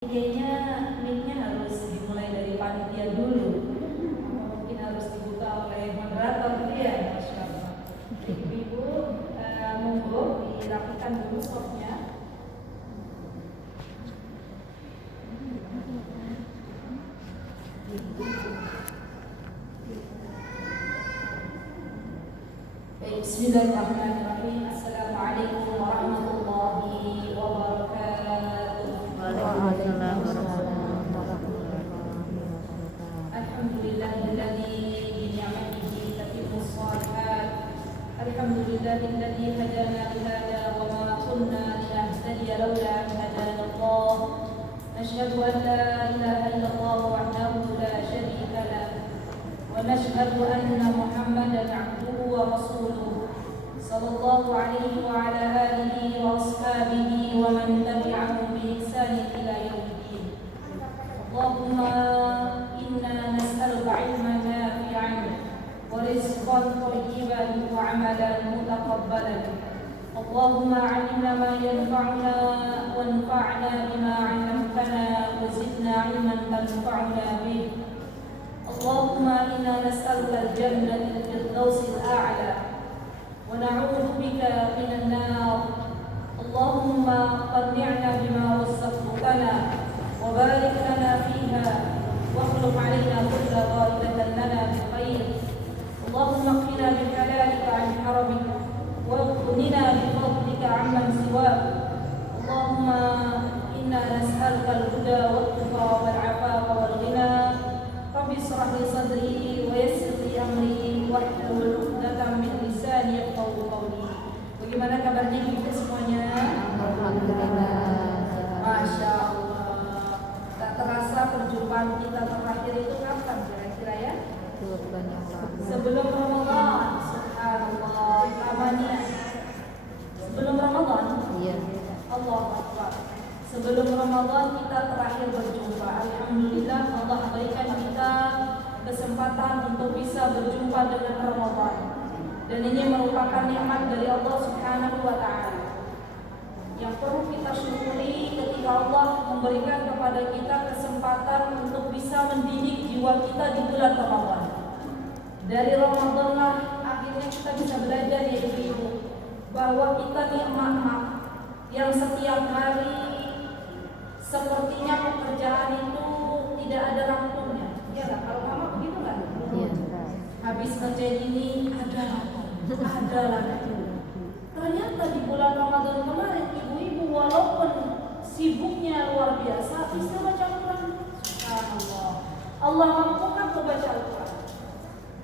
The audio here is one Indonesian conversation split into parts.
Idenya mic-nya harus dimulai dari panitia dulu, mungkin harus dibuka oleh moderator dia. Masya Allah. Ibu, monggo dirapikan dulu softnya. Bismillahirrahmanirrahim. Assalamualaikum warahmatullahi wabarakatuh. Alhamdulillahilladzi bi ni'matihi tatimmu shalihat. Alhamdulillahilladzi hadana li hada wa ma kunna linahtadiya laula an hadana Allah. Nashhadu an la ilaha illallah wahdahu la syarika lah. ونشهد أن محمدا عبده ورسوله صلى الله عليه وعلى آله وأصحابه ومن تبعهم بإحسان إلى يوم الدين. اللهم إنا نسألك علما نافعا ورزقا طيبا وعملا متقبلا. اللهم علمنا ما ينفعنا وانفعنا بما علمتنا وزدنا علما تنفعنا به. اللهم إنا نسألك الجنة الفردوس الأعلى ونعوذ بك من النار. اللهم قنعنا بما رزقتنا وبارك لنا فيها واخلق علينا كل غائبة لنا بخير. اللهم اكفنا بحلالك عن حرمك واغننا بفضلك عمن سواك. اللهم إنا نسألك الهدى والتقى والعفاف والغنى. Rabbi shrah li sadri wa yassir li amri wahlul 'uqdatam min lisani yafqahu qawli. Bagaimana kabarnya kita semuanya? Alhamdulillah. Masya Allah. Tak terasa perjumpaan kita terakhir itu kapan kira-kira ya? Sebelum Ramadan. Subhanallah. Lamanya. Sebelum Ramadan? Iya. Allah Akbar. Sebelum Ramadan kita terakhir berjumpa. Alhamdulillah Allah berikan kita kesempatan untuk bisa berjumpa dengan Ramadan. Dan ini merupakan nikmat dari Allah Subhanahu wa taala. Yang perlu kita syukuri ketika Allah memberikan kepada kita kesempatan untuk bisa mendidik jiwa kita di bulan Ramadan. Dari Ramadan lah akhirnya kita bisa belajar ya ibu-ibu bahwa kita nih emak-emak yang setiap hari sepertinya pekerjaan itu tidak ada rampungnya. Ya nggak? Kalau mama begitu nggak? Iya. Habis ngerjain ini ada lagi. Ternyata di bulan Ramadan kemarin ibu-ibu walaupun sibuknya luar biasa bisa baca Al-Quran. Subhanallah. Allah mampukan untuk baca Al-Quran.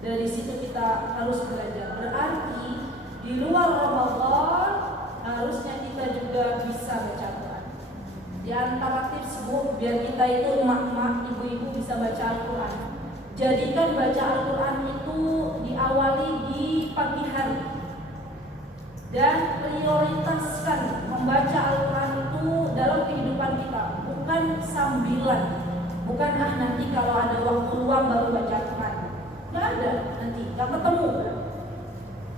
Dari situ kita harus belajar. Berarti di luar Ramadan harusnya kita juga bisa baca Al-Quran. Di antara tips bu, biar kita itu emak-emak, ibu-ibu bisa baca Al-Quran. Jadikan baca Al-Quran itu diawali di pagi hari. Dan prioritaskan membaca Al-Quran itu dalam kehidupan kita. Bukan sambilan. Bukan nanti kalau ada waktu luang baru baca Al-Quran. Nggak ada nanti, nggak ketemu.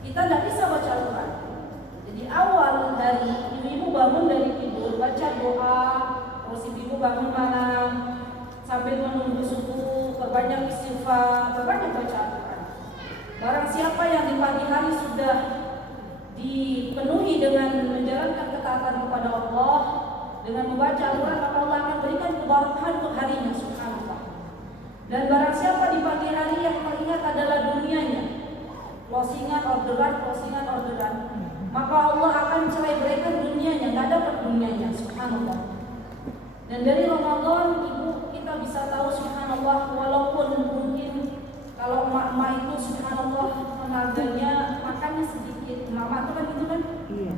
Kita nggak bisa baca Al-Quran. Jadi awal hari ibu-ibu bangun dari tidur baca doa, terus ibu bangun malam sambil menunggu subuh, perbanyak istighfar, perbanyak baca Al-Quran. Barang siapa yang di pagi hari sudah dipenuhi dengan menjalankan ketaatan kepada Allah dengan membaca Al-Quran, maka Allah akan berikan keberkahan untuk harinya. Subhanallah. Dan barang siapa di pagi hari yang teringat adalah dunianya, closingan orderan, maka Allah akan cerai berikan dunianya, nggak dapat dunianya. Subhanallah. Dan dari Ramadan ibu kita bisa tahu subhanallah, walaupun mungkin kalau emak-emak itu subhanallah tenaganya makannya sedikit. Emak-emak itu kan gitu kan? Iya.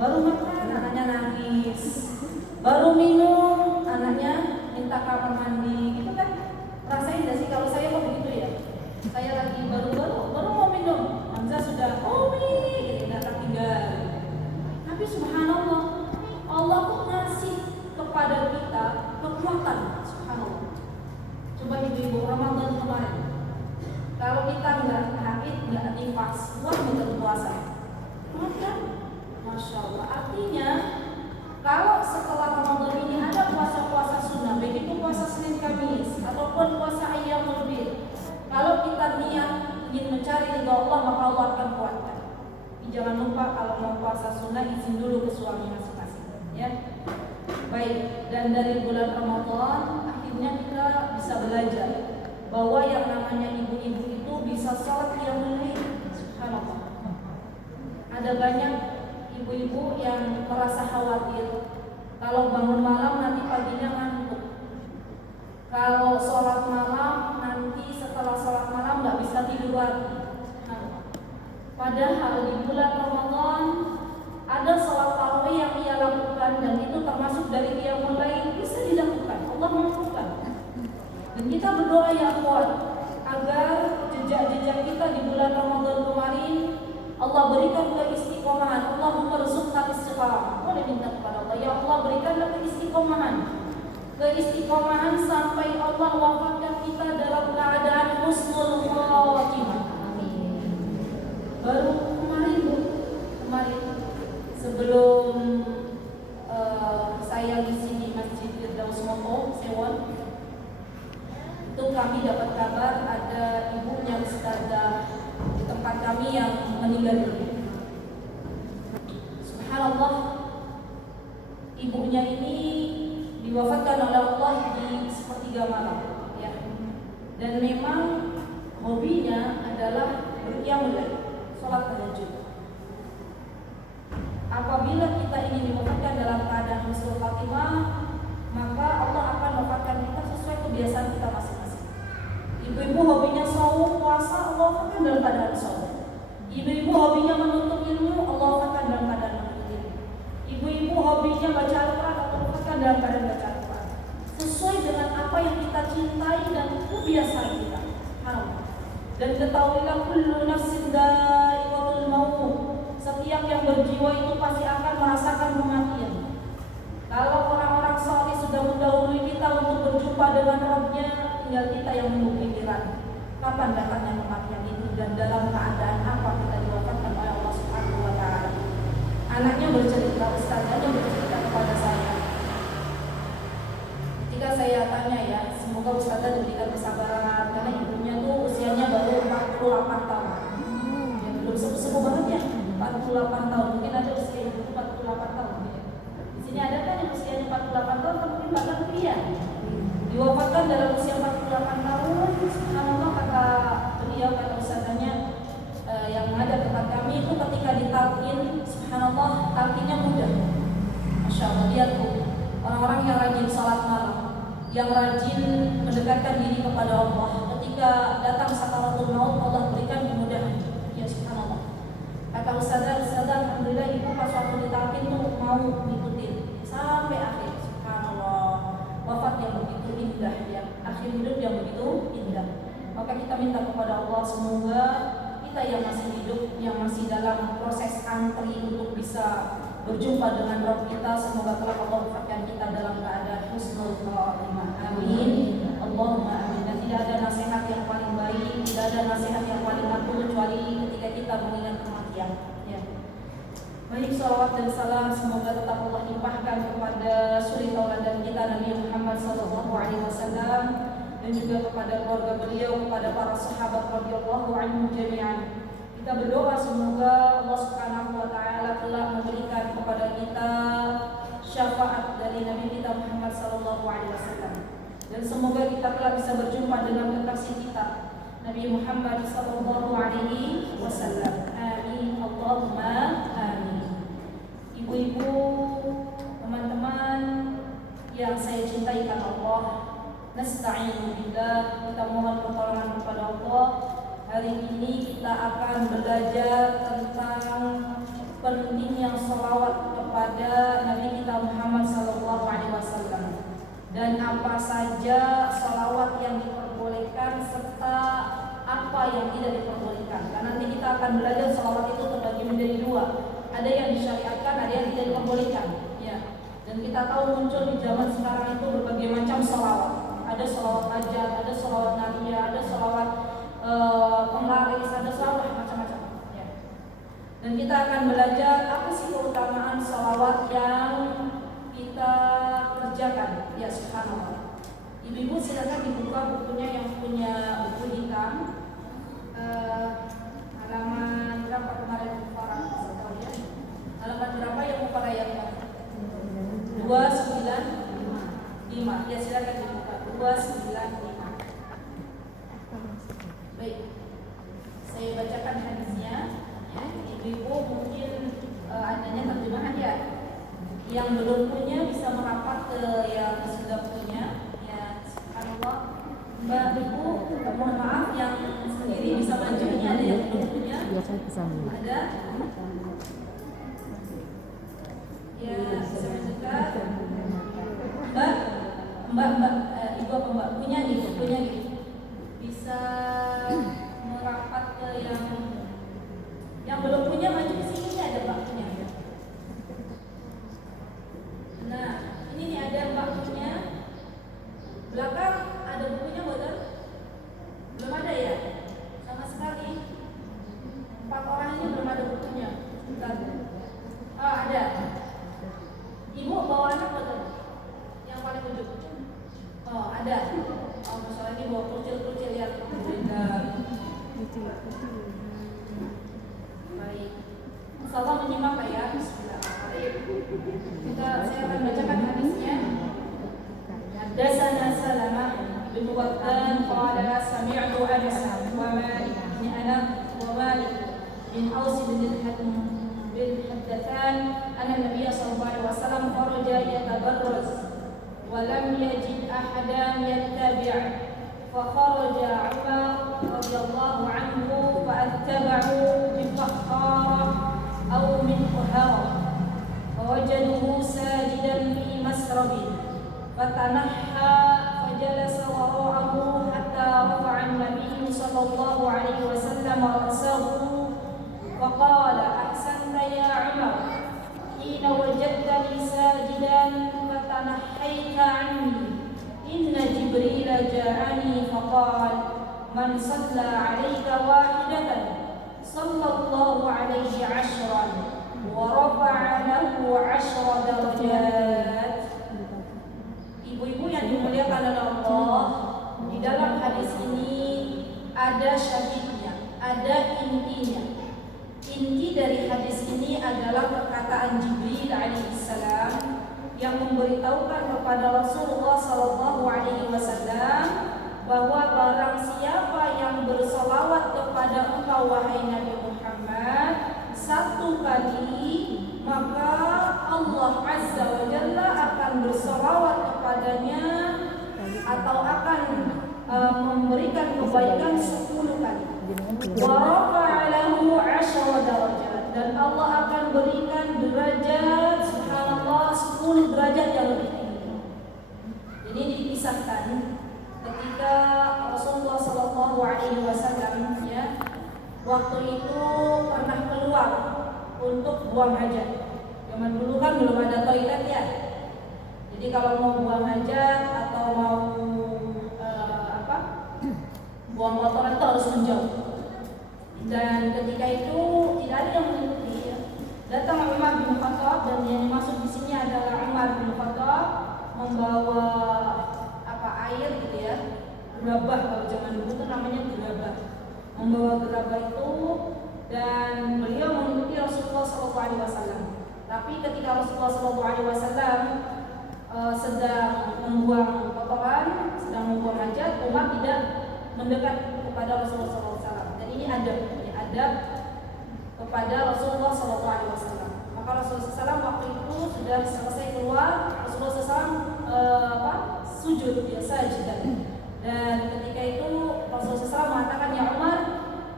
Baru makan anaknya nangis, baru minum anaknya minta kamar mandi, gitu kan? Rasain gak sih? Kalau saya kok begitu ya? Saya lagi baru mau minum, Hamzah sudah gitu, nggak tertinggal. Tapi subhanallah, Allah tuh ngasih kepada kita kekuatan. Subhanallah. Coba ibu-ibu Ramadan kemarin, kalau kita nggak haid, nggak nifas, buat bukan puasa, maka masya Allah. Artinya Kalau setelah Ramadan ini ada puasa-puasa sunnah, baik itu puasa Senin Kamis ataupun puasa Ayyamul Bid, kalau kita niat ingin mencari ridha Allah, maka Allah akan kuatkan. Jangan lupa kalau mau puasa sunnah izin dulu ke suami masing-masing, ya. Baik, dan dari bulan Ramadan akhirnya kita bisa belajar bahwa yang namanya ibu-ibu itu bisa sholat qiyamul lail. Subhanallah. Ada banyak ibu-ibu yang merasa khawatir kalau bangun malam nanti paginya ngantuk. Kalau sholat malam nanti setelah sholat malam nggak bisa tidur lagi. Padahal di bulan Ramadan ada sholat tarawih yang ia lakukan dan itu termasuk dari qiyamul lail, bisa dilakukan. Allah mampukan. Dan kita berdoa ya Allah agar jejak-jejak kita di bulan Ramadan kemarin Allah berikan keistiqomahan. Allahumma rzuqna istiqamah. Boleh minta kepada Allah, ya Allah berikanlah keistiqomahan. Keistiqomahan sampai Allah wafatkan kita dalam keadaan husnul khatimah. Baru kemarin sebelum saya ngisi di Masjid Firdaus Moto Sewon, itu kami dapat kabar ada ibunya ustazah di tempat kami yang meninggal dunia. Subhanallah, ibunya ini diwafatkan oleh Allah di sepertiga malam, ya. Dan memang hobinya adalah berqiyamul lail, sholat tahajud. Apabila kita ingin diwafatkan dalam keadaan husnul khatimah, maka Allah akan wafatkan kita sesuai kebiasaan kita masing-masing. Ibu-ibu hobinya saum, puasa, Allah wafatkan dalam keadaan saum. Ibu-ibu hobinya menuntut ilmu, Allah wafatkan dalam keadaan menuntut ilmu. Ibu-ibu hobinya baca Al-Quran, Allah wafatkan dalam keadaan baca Al-Quran. Sesuai dengan apa yang kita cintai dan kebiasaan kita. Dan ketahuilah kullu nafsin dha'iqatul maut. Setiap yang berjiwa itu pasti akan merasakan kematian. Kalau orang-orang saleh sudah mendahului kita untuk berjumpa dengan Rabb-Nya, tinggal kita yang menunggu giliran kapan datangnya kematian itu dan dalam keadaan apa kita diwafatkan oleh Allah Subhanahu wa taala. Anaknya bercerita, ustazahnya bercerita kepada saya. Ketika saya tanya, ya, semoga ustazah diberikan kesabaran karena ibunya tuh usianya baru 48 tahun. Ya, belum sepuh banget ya. 48 tahun, mungkin ada usia ibu 48 tahun. Di sini ada kan yang usianya 48 tahun, atau mungkin bahkan pria. Diwafatkan dalam usia 48 tahun. Subhanallah, kata beliau, kata ustazahnya yang ada tempat kami itu ketika ditalkin, subhanallah, talkinnya mudah. Masya Allah, lihat tuh orang-orang yang rajin salat malam, yang rajin mendekatkan diri kepada Allah. Ketika datang sakaratul maut, Allah berikan kemudahan. Ya subhanallah. Kata ustazah, alhamdulillah ibu pas waktu ditalkin tuh mau ngikutin sampai akhir. Subhanallah, wafat yang begitu indah, ya, akhir hidup yang begitu indah. Maka kita minta kepada Allah semoga kita yang masih hidup, yang masih dalam proses antri untuk bisa berjumpa dengan Rabb kita, semoga telah Allah wafatkan kita dalam keadaan husnul khatimah. Amin. Allahumma amin. Dan tidak ada nasihat yang paling baik, tidak ada nasihat yang paling agung kecuali ketika kita mengingat kematian. Ya. Baik, salawat dan salam semoga tetap Allah limpahkan kepada suri tauladan kita Nabi Muhammad SAW dan juga kepada keluarga beliau, kepada para sahabat radhiyallahu anhum jami'an. Kita berdoa semoga Allah Subhanahu wa taala telah memberikan kepada kita syafaat dari Nabi kita Muhammad sallallahu alaihi wasallam. Dan semoga kita telah bisa berjumpa dengan kekasih kita Nabi Muhammad sallallahu alaihi wasallam. Amin. Allahumma amin. Ibu-ibu, teman-teman yang saya cintai karena Allah, nasta'inu billah, kita mohon pertolongan kepada Allah. Hari ini kita akan belajar tentang pentingnya sholawat kepada Nabi kita Muhammad SAW dan apa saja sholawat yang diperbolehkan serta apa yang tidak diperbolehkan. Karena nanti kita akan belajar sholawat itu terbagi menjadi dua. Ada yang disyariatkan, ada yang tidak diperbolehkan. Ya. Dan kita tahu muncul di zaman sekarang itu berbagai macam sholawat. Ada sholawat hajat, ada sholawat nariyah, ada sholawat penglaris, ada sholawat macam-macam, ya. Dan kita akan belajar apa sih keutamaan sholawat yang kita kerjakan. Ya subhanallah. Ibu-ibu silakan dibuka bukunya yang punya buku hitam. Halaman berapa kemarin Farah? Ya. Halaman berapa yang Farah yang 295. Ya silakan dibuka 295. Baik. Saya bacakan hadisnya. Ya, ibu-ibu mungkin adanya terjemahan ya. Yang belum punya bisa merapat ke yang sudah punya. Ya, subhanallah. Mbak Ibu, mohon maaf yang sendiri bisa maju, ini ada yang belum punya. Ada? Ya, bisa mendekat. Mbak, Ibu apa Mbak? Punya nih. Bisa merapat ke yang belum punya, maju ke sini, ada Mbak punya. Nah, ini nih ada Mbak punya. Belakang ada bukunya betul? Belum ada ya? Sama sekali. 4 orang ini belum ada bukunya. Bentar. Ada. Ibu bawa anak betul? Yang paling ujung. Oh, ada. Oh, masalah ini bawa kucil-kucil yang berbeda. Baik. Insyaallah menyimak ya. Bismillahirrahmanirrahim. Saya akan bacakan hadisnya. Haddatsana Salamah bin Waqtan qala sami'tu Anas wa Malik bin Anas wa Malik bin Aus bin Haddathan anna Nabiy sallallahu alaihi wasallam kharaja yatabarraz wa lam yajid ahadan yattabi' فخرج عمر رضي الله عنه فاتبعه بفخارة أو من قهارة فوجدوه ساجدا في مسرب فتنحى فجلس وراءه حتى رفع النبي صلى الله عليه وسلم رأسه فقال أحسنت يا عمر حين وجدتني ساجدا فتنحيت عني إن جبريل جاءني فقال من صلى عليك واحدة صلى الله عليه 10 ورفع له 10 درجات. Ibu-ibu yang dimuliakan oleh Allah, di dalam hadis ini ada syahidnya, ada intinya. Inti dari hadis ini adalah perkataan Jibril alaihissalam yang memberitahukan kepada Rasulullah sallallahu alaihi wasallam bahwa barang siapa yang bersolawat kepada engkau wahai Nabi Muhammad 1 kali, maka Allah Azza wa Jalla akan bersolawat kepadanya atau akan memberikan kebaikan 10 kali. Wa rafa'a lahu 10 darajat, dan Allah akan berikan derajat subhanallah 10 derajat yang lebih tinggi. Ini dipisahkan ketika Rasulullah sallallahu alaihi wasallam ya waktu itu pernah keluar untuk buang hajat. Zaman dulu kan belum ada toilet ya. Jadi kalau mau buang hajat atau mau buang kotoran itu harus menjauh. Dan ketika itu tidak ada yang mengikuti ya. Datang Umar bin Khattab, dan yang dimaksud di sini adalah Umar bin Khattab membawa air gitu ya. Gerabah, kalau zaman dulu itu namanya gerabah. Membawa gerabah itu, dan beliau mengikuti Rasulullah SAW. Tapi ketika Rasulullah SAW sedang membuang kotoran, sedang membuang hajat, Umar tidak mendekat kepada Rasulullah SAW. Dan ini adab kepada Rasulullah SAW. Maka Rasulullah SAW waktu itu sudah selesai keluar, Rasulullah SAW sujud biasa saja. Dan ketika itu Rasulullah SAW mengatakan, ya Umar,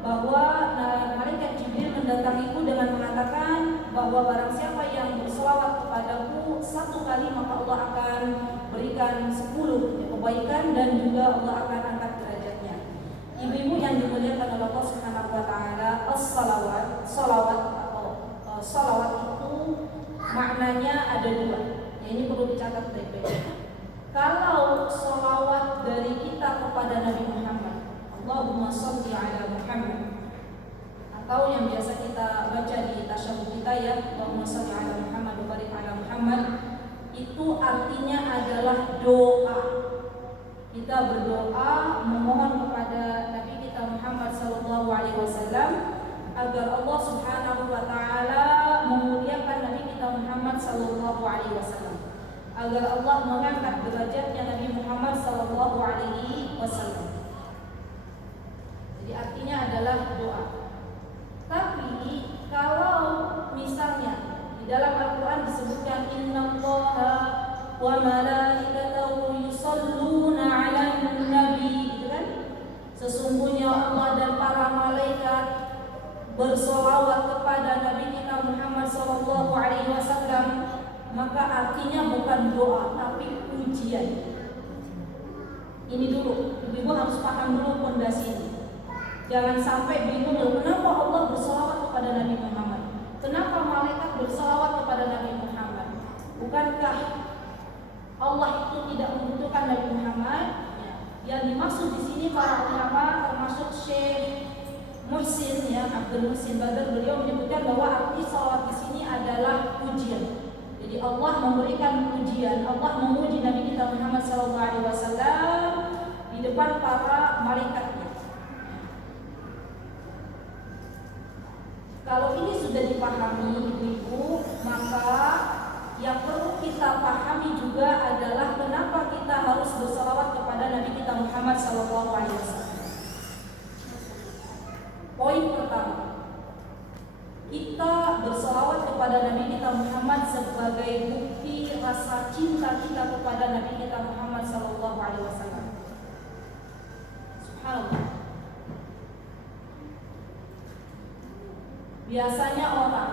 bahwa malaikat Jibril mendatangiku dengan mengatakan bahwa barang siapa yang berselawat kepadaku 1 kali, maka Allah akan berikan 10 kebaikan, dan juga Allah akan angkat derajatnya. Ibu-ibu yang dimuliakan oleh Allah Subhanahu wa taala, salawat atau salawat itu maknanya ada 2. Ya, ini perlu dicatat baik-baik. Kalau salawat dari kita kepada Nabi Muhammad, Allahumma sholli ala Muhammad, atau yang biasa kita baca di tasyahud kita ya, Allahumma sholli ala Muhammad wa barik ala Muhammad, itu artinya adalah doa. Kita berdoa memohon kepada Nabi kita Muhammad SAW agar Allah Subhanahu wa taala memuliakan Nabi kita Muhammad SAW, agar Allah mengangkat derajatnya Nabi Muhammad SAW. Jadi artinya adalah doa. Tapi kalau misalnya di dalam Al-Quran disebutkan innallaha wa malaikatahu yusholluna 'alan nabi, gitu kan? Sesungguhnya Allah dan para malaikat bersolawat kepada Nabi kita Muhammad SAW, maka artinya bukan doa tapi pujian. Ini dulu, ibu harus paham dulu fondasi ini. Jangan sampai bingung loh, kenapa Allah bersolawat kepada Nabi Muhammad? Kenapa malaikat bersolawat kepada Nabi Muhammad? Bukankah Allah itu tidak membutuhkan Nabi Muhammad? Yang dimaksud di sini para ulama termasuk Syekh Muhsin, Abdul Muhsin Badr, beliau menyebutkan bahwa arti salawat di sini adalah pujian. Jadi Allah memberikan pujian, Allah memuji Nabi kita Muhammad SAW di depan para malaikatnya. Kalau ini sudah dipahami ibu-ibu, maka yang perlu kita pahami juga adalah kenapa kita harus bersalawat kepada Nabi kita Muhammad SAW. Poin pertama, kita bersalawat kepada Nabi kita Muhammad sebagai bukti rasa cinta kita kepada Nabi kita Muhammad SAW. Subhanallah. Biasanya orang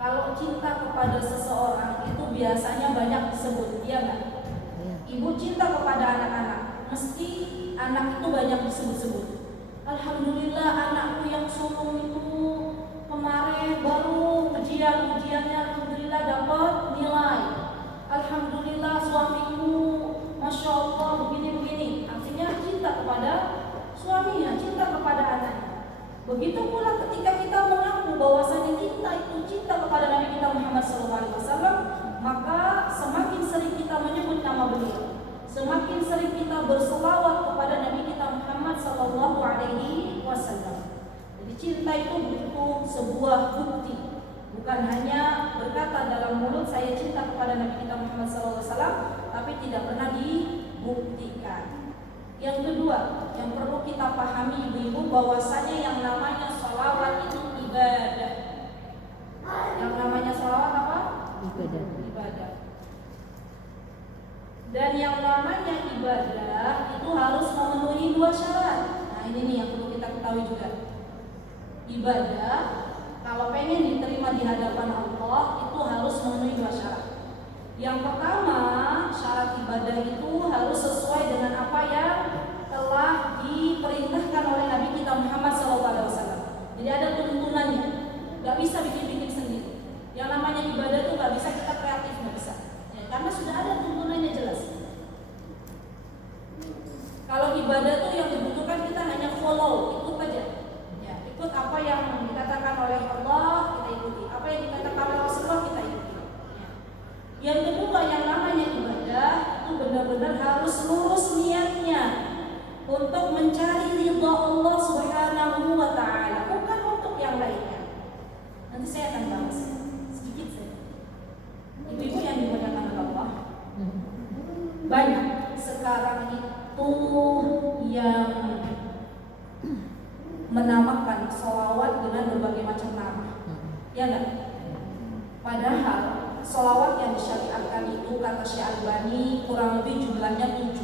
kalau cinta kepada seseorang itu biasanya banyak disebut, iya nggak? Ibu cinta kepada anak-anak, mesti anak itu banyak disebut-sebut. Alhamdulillah anakku yang sulung itu kemarin baru ujiannya alhamdulillah dapat nilai. Alhamdulillah suamiku, masya Allah begini. Artinya cinta kepada suaminya, cinta kepada anaknya. Begitu pula ketika kita mengaku bahwasanya kita itu cinta kepada Nabi kita Muhammad SAW, maka semakin sering kita menyebut nama beliau, semakin sering kita berselawat kepada Nabi kita Muhammad SAW. Jadi cinta itu butuh sebuah bukti, bukan hanya berkata dalam mulut saya cinta kepada Nabi kita Muhammad SAW, tapi tidak pernah dibuktikan. Yang kedua, yang perlu kita pahami ibu-ibu, bahwasanya yang namanya sholawat itu ibadah. Yang namanya sholawat apa? Ibadah. Dan yang namanya ibadah itu harus memenuhi dua syarat. Nah ini nih yang perlu kita ketahui juga. Ibadah kalau pengen diterima di hadapan Allah itu harus memenuhi dua syarat. Yang pertama, syarat ibadah itu harus sesuai dengan apa yang telah diperintahkan oleh Nabi kita Muhammad SAW. Jadi ada tuntunannya, gak bisa bikin-bikin sendiri. Yang namanya ibadah itu gak bisa kita kreatif, gak bisa ya, karena sudah ada tuntunannya jelas. Kalau ibadah itu yang dibutuhkan kita hanya follow, ikut aja ya, ikut apa yang dikatakan oleh Allah kita ikuti, apa yang dikatakan oleh Rasulullah kita ikuti. Yang kedua, yang namanya ibadah itu benar-benar harus lurus niatnya untuk mencari ridha Allah Subhanahu wa taala, bukan untuk yang lainnya. Nanti saya akan bahas sedikit saja. Ibu-ibu yang dimuliakan oleh Allah, banyak sekarang itu yang menamakan sholawat dengan berbagai macam nama, ya enggak? Padahal sholawat yang disyariatkan itu kata Syekh Albani kurang lebih jumlahnya 7.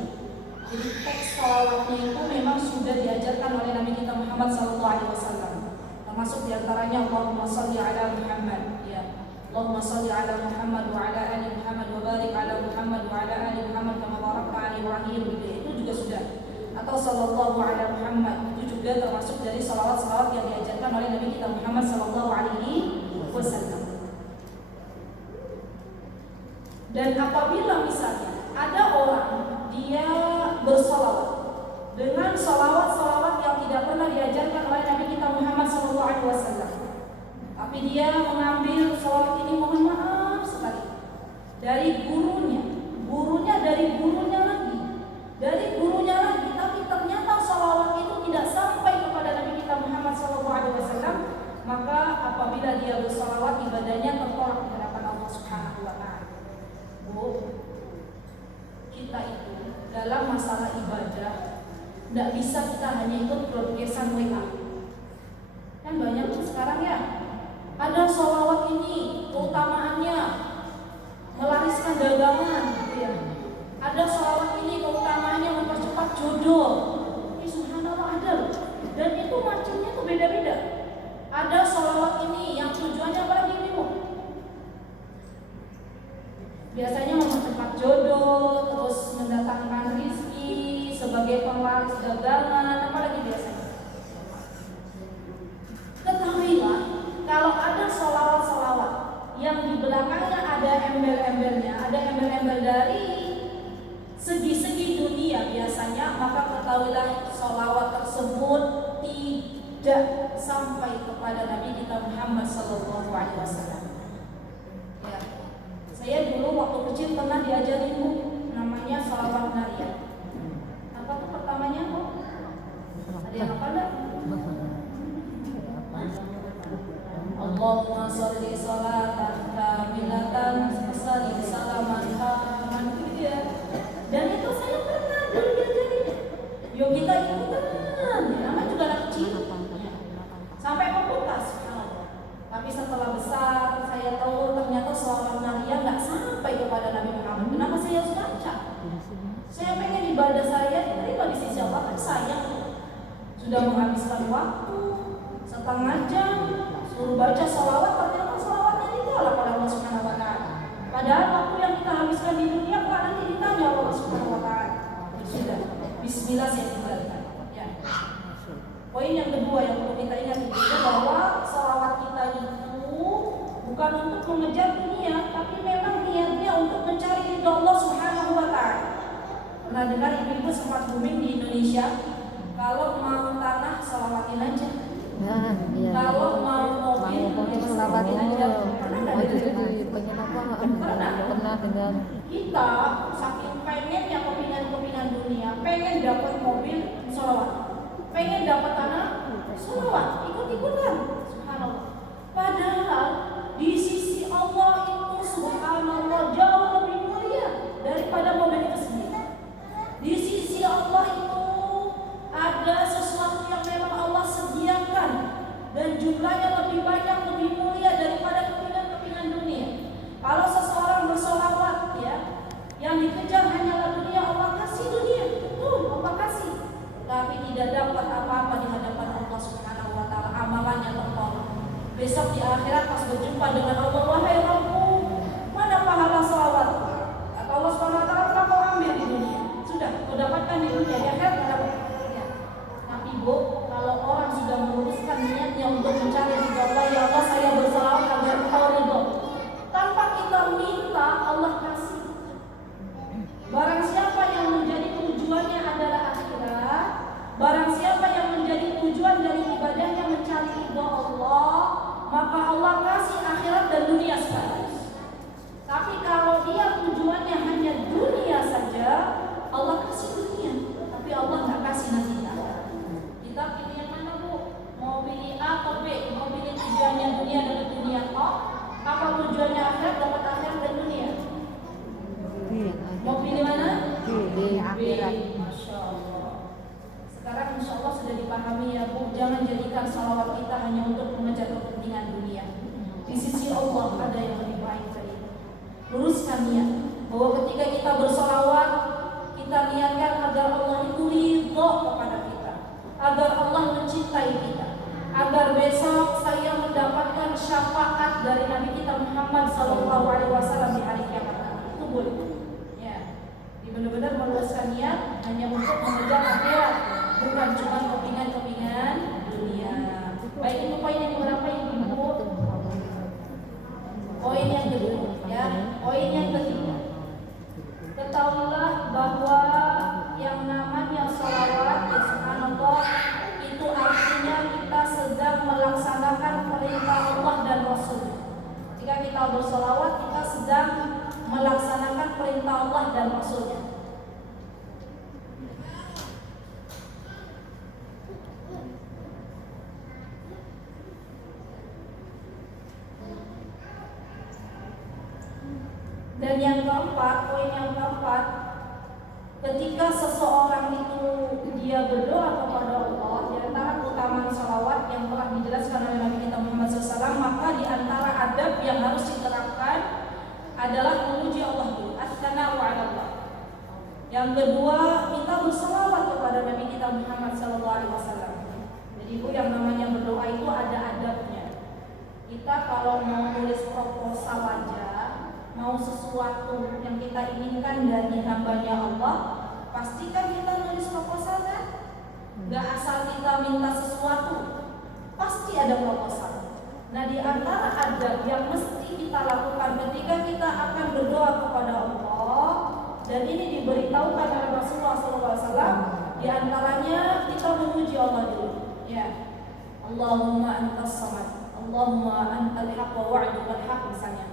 Jadi teks sholawatnya itu memang sudah diajarkan oleh Nabi kita Muhammad SAW. Termasuk diantaranya Allahumma salli ala Muhammad, ya Allahumma salli ala Muhammad wa ala ali Muhammad wa barik ala Muhammad wa ala ali Muhammad kama barakta ala Ibrahim, gitu. Itu juga sudah. Atau sallallahu ala Muhammad, itu juga termasuk dari sholawat-sholawat yang diajarkan oleh Nabi kita Muhammad SAW. Dan apabila misalnya ada orang dia bersolawat dengan solawat-solawat yang tidak pernah diajarkan oleh Nabi kita Muhammad SAW, tapi dia mengambil solawat ini, mohon maaf sekali, dari guru dalam masalah ibadah, tidak bisa kita hanya ikut broadcastan WA. Kan banyak tuh sekarang ya, ada sholawat ini keutamaannya melariskan dagangan, gitu ya. Ada sholawat ini keutamaannya mempercepat jodoh. Ini subhanallah ada loh. Dan itu macamnya tuh beda-beda. Ada sholawat ini yang tujuannya apa lagi ibu? Biasanya mempercepat jodoh, terus mendatangkan rizki sebagai pelaris dagangan, apalagi biasanya. Ketahuilah, kalau ada sholawat-sholawat yang di belakangnya ada embel-embelnya, ada embel-embel dari segi-segi dunia biasanya, maka ketahuilah sholawat tersebut tidak sampai kepada Nabi kita Muhammad SAW. Ya. Saya dulu waktu kecil pernah diajarin Bu, namanya sholawat nariyah. Apa tuh pertamanya Bu? Ada yang apa enggak? Allahumma sholli sholatan kamilatan wasallim salaman taman, gitu ya. Dan itu saya pernah dulu diajarin. Yuk kita ikutan, ya, namanya juga anak kecil. Sampai membekas. Tapi setelah besar saya tahu ternyata sholawat nariyah nggak sampai kepada Nabi Muhammad. Kenapa saya harus baca? Saya pengen ibadah saya diterima di sisi Allah, kan sayang sudah menghabiskan waktu setengah jam suruh baca sholawat, ternyata sholawatnya ditolak pada Allah Subhanahu Wa Taala. Padahal waktu yang kita habiskan di dunia kok nanti ditanya Allah Subhanahu Wa Taala. Sudah, Bismillah saya tinggalkan. Ya. Poin yang kedua yang perlu kita ingat juga bahwa sholawat kita itu bukan untuk mengejar dunia, tapi memang niatnya untuk mencari ridho Allah Subhanahu Wa Taala. Pernah dengar ibu-ibu sempat booming di Indonesia, kalau mau tanah sholawatin aja. Nah, iya. Kalau mau mobil sholawatin aja. Pernah nggak dengar? Pernah dengar. Kita saking pengennya kepingan dunia, pengen dapat mobil sholawat, pengen dapat tanah sholawat, ikut-ikutan. Subhanallah. Padahal di sisi Allah itu subhanallah jauh lebih mulia daripada mobil itu sendiri. Di sisi Allah itu ada sesuatu yang memang Allah sediakan dan jumlahnya lebih banyak, lebih mulia daripada kepingan dunia. Kalau seseorang bersolawat, ya, yang dikejar hanyalah dunia, Allah kasih dunia, betul, Allah kasih, tapi tidak dapat apa-apa di hadapan Allah Subhanahu Wa Taala, amalannya tertolak. Besok di akhirat pas berjumpa dengan Allah, wahai Rabbku, mana pahala salawat? Kata Allah Subhanahu Wa Taala, kenapa kau ambil di dunia? Sudah, kau dapatkan di dunia, di akhirat kau dapat. Ya. Tapi Bu, kalau orang sudah meluruskan niatnya untuk mencari ridho Allah, ya Allah saya bersalawat agar Engkau ridho. Tanpa kita minta, Allah kasih. Barang siapa yang menjadi tujuannya adalah akhirat, barang siapa yang menjadi tujuan dari ibadahnya mencari ridho Allah, maka Allah kasih akhirat dan dunia sekaligus. Tapi kalau dia tujuannya hanya dunia saja, Allah kasih dunia, tapi Allah nggak kasih nanti akhirat. Kita pilih yang mana Bu? Mau pilih A atau B? Mau pilih tujuannya dunia dapat dunia kok? Apa tujuannya akhirat dapat akhirat dan dunia? Mau pilih mana? B. Akhirat. Masya Allah. Sekarang insya Allah sudah dipahami ya Bu. Jangan jadikan salawat kita hanya untuk mengejar kepentingan dunia. Di sisi Allah ada yang lebih baik dari itu. Luruskan niat bahwa ketika kita bersalawat, kita niatkan agar Allah itu ridho kepada kita, agar Allah mencintai kita, agar besok saya mendapatkan syafaat dari Nabi kita Muhammad SAW di hari kiamat. Itu boleh. Ya, benar-benar meluruskan niat hanya untuk mengejar akhirat, bukan cuma kepingan-kepingan dunia. Baik, itu poin yang berapa Ibu? Poin yang kedua, ya. Poin yang ketiga. Ketahuilah bahwa yang namanya sholawat, ya subhanallah, itu artinya kita sedang melaksanakan perintah Allah dan Rasul. Jika kita bersolawat, kita sedang melaksanakan perintah Allah dan Rasulnya. Dan yang keempat, poin yang keempat, ketika seseorang itu dia berdoa kepada Allah, di antara keutamaan salawat yang telah dijelaskan oleh Nabi kita Muhammad SAW, maka di antara adab yang harus diterapkan adalah memuji Allah dulu, as-sana'u 'ala Allah. Yang kedua, kita bersalawat kepada Nabi kita Muhammad SAW. Jadi Bu, yang namanya berdoa itu ada adabnya. Kita kalau mau nulis proposal aja, mau sesuatu yang kita inginkan dari hambanya Allah, pastikan kita nulis proposal kan? Gak asal kita minta sesuatu, pasti ada proposal. Nah, di antara adab yang mesti kita lakukan ketika kita akan berdoa kepada Allah, dan ini diberitahukan oleh Rasulullah SAW, di antaranya kita memuji Allah dulu. Ya, Allahumma antas samad, Allahumma antal haqq wa wa'dukal haqq, misalnya.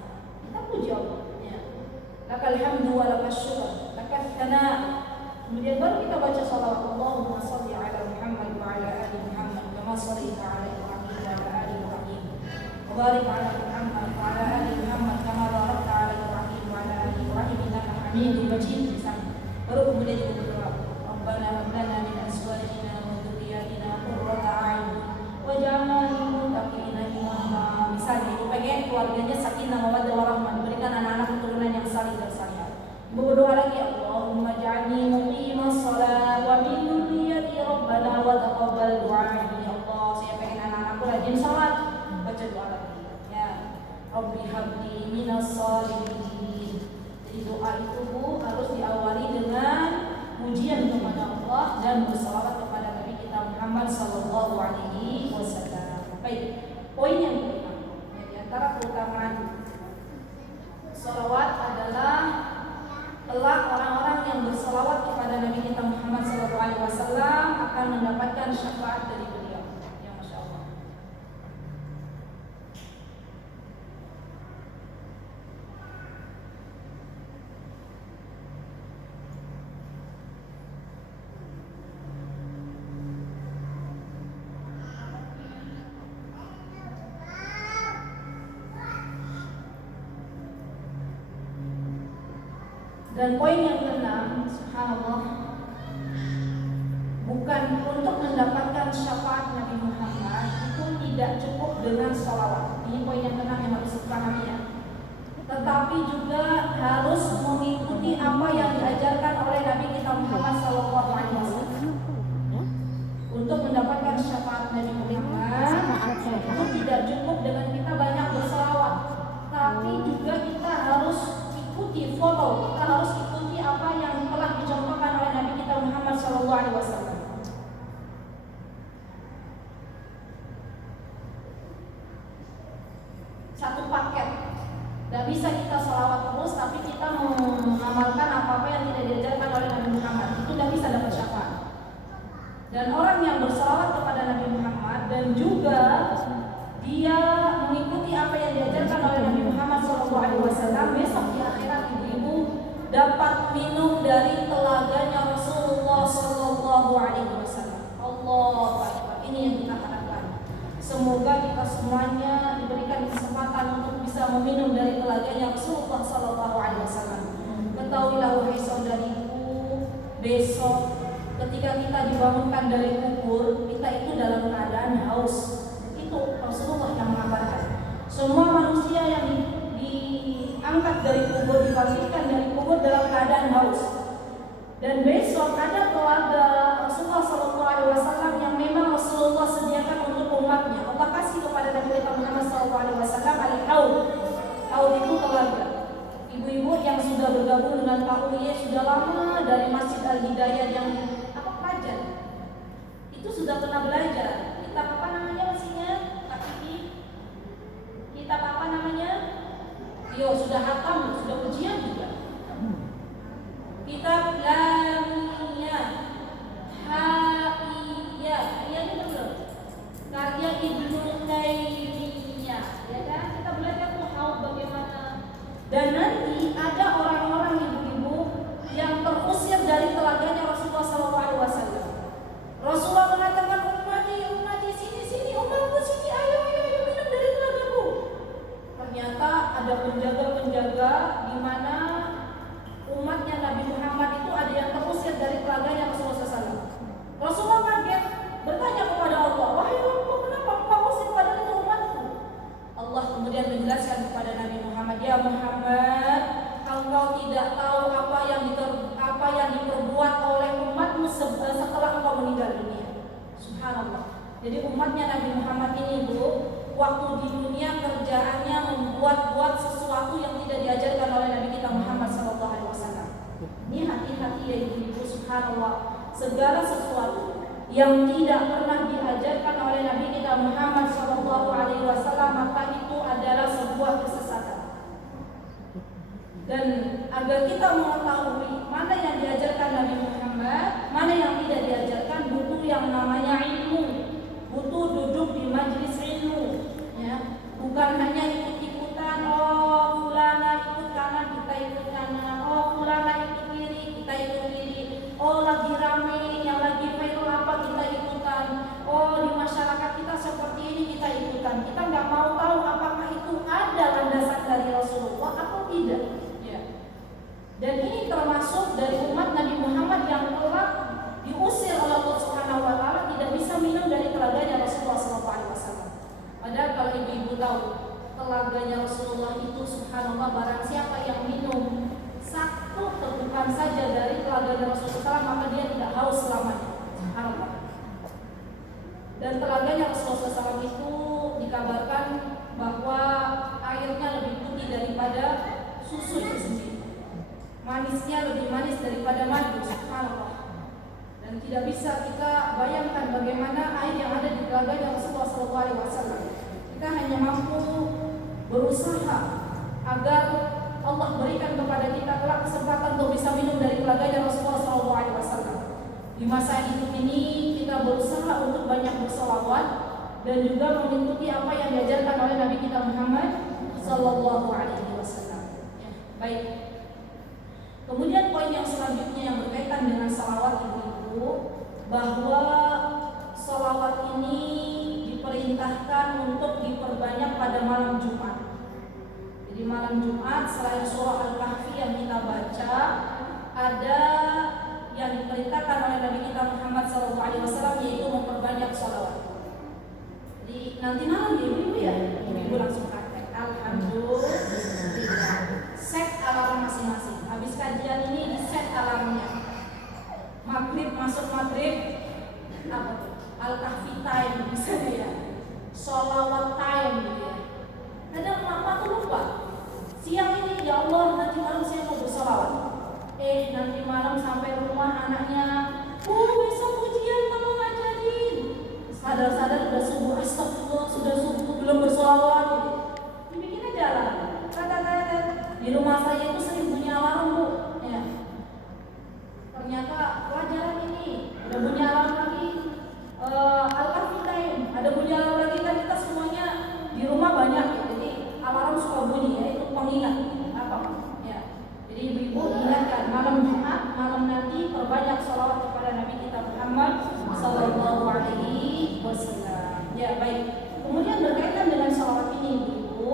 Kita puji Allah. Ya. Lakal hamdu wa lakal syukur, lakal thana'. Kemudian baru kita baca salawat. Allahumma salli ala Muhammad wa ala ali Muhammad kama shallaita ala Ibrahim wa ala ali Ibrahim. Wa barik ala Muhammad wa ala ali Muhammad kama barakta ala Ibrahim wa ala ali Ibrahim innaka Hamidum Majid. Baru kemudian kita berdoa. Rabbana hab lana min azwajina wa dhurriyyatina qurrata a'yun waj'alna lil muttaqina imama. Misalnya itu pengen keluarganya sakinah mawaddah warahmah, diberikan anak-anak keturunan yang salih dan salihah. Berdoa lagi, Allahumma ja'alni muqimas shalah wa min dhurriyyati rabbana wa taqabbal du'ai. Ya Allah, saya pengen anak-anakku rajin salat. Baca doa lagi. Ya, Rabbi habli minas shalihin. Jadi doa itu Bu harus diawali dengan pujian kepada Allah dan bersalawat kepada Nabi kita Muhammad sallallahu alaihi wasallam. Baik, poin yang kelima. Ya, di antara keutamaan salawat adalah kelak orang-orang yang bersalawat kepada Nabi kita Muhammad SAW akan mendapatkan syafaat dari beliau. Ya, Masya Allah. Dan poin yang keenam, subhanallah, bukan untuk mendapatkan syafaat Nabi Muhammad itu tidak cukup dengan sholawat. Ini poin yang keenam yang harus dipahami ya. Tetapi juga harus mengikuti apa yang diajarkan oleh Nabi kita Muhammad SAW. Untuk mendapatkan syafaat Nabi Muhammad itu tidak cukup dengan kita banyak bersalawat, tapi juga kita harus follow, kita harus ikuti apa yang telah dicontohkan oleh Nabi kita Muhammad SAW. Satu paket. Gak bisa kita sholawat terus tapi kita mengamalkan apa-apa yang tidak diajarkan oleh Nabi Muhammad. Itu gak bisa dapat syafaat. Dan orang yang bersalawat kepada Nabi Muhammad dan juga dia mengikuti apa yang diajarkan oleh Nabi Muhammad SAW, besok di akhirat ibu-ibu dapat minum dari telaganya Rasulullah SAW. Allah Akbar. Ini yang kita harapkan. Semoga kita semuanya diberikan kesempatan untuk bisa meminum dari telaganya Rasulullah SAW. Ketahuilah wahai saudariku, besok ketika kita dibangunkan dari kubur, kita itu dalam keadaan haus. Itu Rasulullah yang mengabarkan. Semua manusia yang diangkat dari kubur, dibangkitkan dari kubur dalam keadaan haus. Dan besok ada telaga Rasulullah SAW yang memang Rasulullah sediakan untuk umatnya. Allah kasih kepada Nabi Muhammad SAW al-haud. Haud itu telaga. Ibu-ibu yang sudah bergabung dengan Pak Uye sudah lama dari Masjid Al-Hidayah yang Kajen, itu sudah pernah belajar. Kitab apa namanya mesinnya? Kak Kiki? Kitab apa namanya? Yo, sudah hatam, sudah ujian juga. Kitab Lamiyah, Haiyah, ini betul. Karya Ibnu Taimiyah, ya kan? Kita belajar tuh haud bagaimana. Dan nanti ada orang-orang ibu-ibu yang terusir dari telaganya Rasulullah SAW. Rasulullah mengatakan, ummati, sini, umatku sini, ayo minum dari telagaku. Ternyata ada penjaga-penjaga Jadi umatnya Nabi Muhammad ini Bu, waktu di dunia kerjaannya membuat-buat sesuatu yang tidak diajarkan oleh Nabi kita Muhammad SAW. Ini hati-hati ya ibu-ibu, subhanallah. Segala sesuatu yang tidak pernah diajarkan oleh Nabi kita Muhammad SAW, maka itu adalah sebuah kesesatan. Dan agar kita mengetahui mana yang diajarkan Nabi Muhammad, mana yang tidak diajarkan, butuh yang namanya ilmu, butuh duduk di majelis ilmu, ya. Bukan hanya ikut-ikutan, oh fulana ikut kanan kita ikut kanan, oh fulana ikut kiri kita ikut kiri, oh lagi rame yang lagi viral apa kita ikutan, oh di masyarakat kita seperti ini kita ikutan. Kita nggak mau tahu apakah itu ada landasan dari Rasulullah atau tidak. Dan ini termasuk dari umat Nabi Muhammad yang telah diusir oleh Allah Subhanahu wa taala, tidak bisa minum dari telaganya Rasulullah SAW. Padahal kalau ibu-ibu tahu, telaganya Rasulullah itu subhanallah, barang siapa yang minum satu tegukan saja dari telaganya Rasulullah SAW, maka dia tidak haus selamanya. Subhanallah. Dan telaganya Rasulullah SAW itu dikabarkan bahwa airnya lebih putih daripada susu itu sendiri. Manisnya lebih manis daripada madu, subhanallah. Dan tidak bisa kita bayangkan bagaimana air yang ada di telaganya Rasulullah SAW. Kita hanya mampu berusaha agar Allah berikan kepada kita kelak kesempatan untuk bisa minum dari telaganya Rasulullah SAW. Di masa hidup ini kita berusaha untuk banyak berselawat dan juga mengikuti apa yang diajarkan oleh Nabi kita Muhammad SAW. Baik. Kemudian poin yang selanjutnya yang berkaitan dengan salawat ibu-ibu, bahwa salawat ini diperintahkan untuk diperbanyak pada malam Jumat. Jadi malam Jumat selain surah Al-Kahfi yang kita baca, ada yang diperintahkan oleh Nabi kita Muhammad SAW, yaitu memperbanyak salawat. Jadi nanti malam ibu-ibu ya, ibu langsung praktek. Alhamdulillah. Set alarm masing-masing. Habis kajian ini di set alarmnya. Maghrib masuk maghrib, apa tuh? Al-Kahfi time misalnya ya. Sholawat time gitu ya. Kadang mama tuh lupa. Siang ini ya Allah nanti malam saya mau bersolawat. Nanti malam sampai rumah anaknya, besok ujian kamu ngajarin. Sadar-sadar udah subuh, astagfirullah sudah subuh belum bersolawat gitu. Dibikin aja lah. Kata-kata di rumah saya itu sering bunyi alarm Bu, ya. Ternyata pelajaran ini udah bunyi alarm lagi, Al-Kahfi time ada bunyi alarm lagi, kan kita semuanya di rumah banyak ya, jadi alarm suka bunyi ya, itu pengingat apa ya. Jadi ibu-ibu ingatkan malam Jumat, malam nanti perbanyak salawat kepada Nabi kita Muhammad Sallallahu Alaihi Wasallam. Ya baik. Kemudian berkaitan dengan salawat ini ibu-ibu,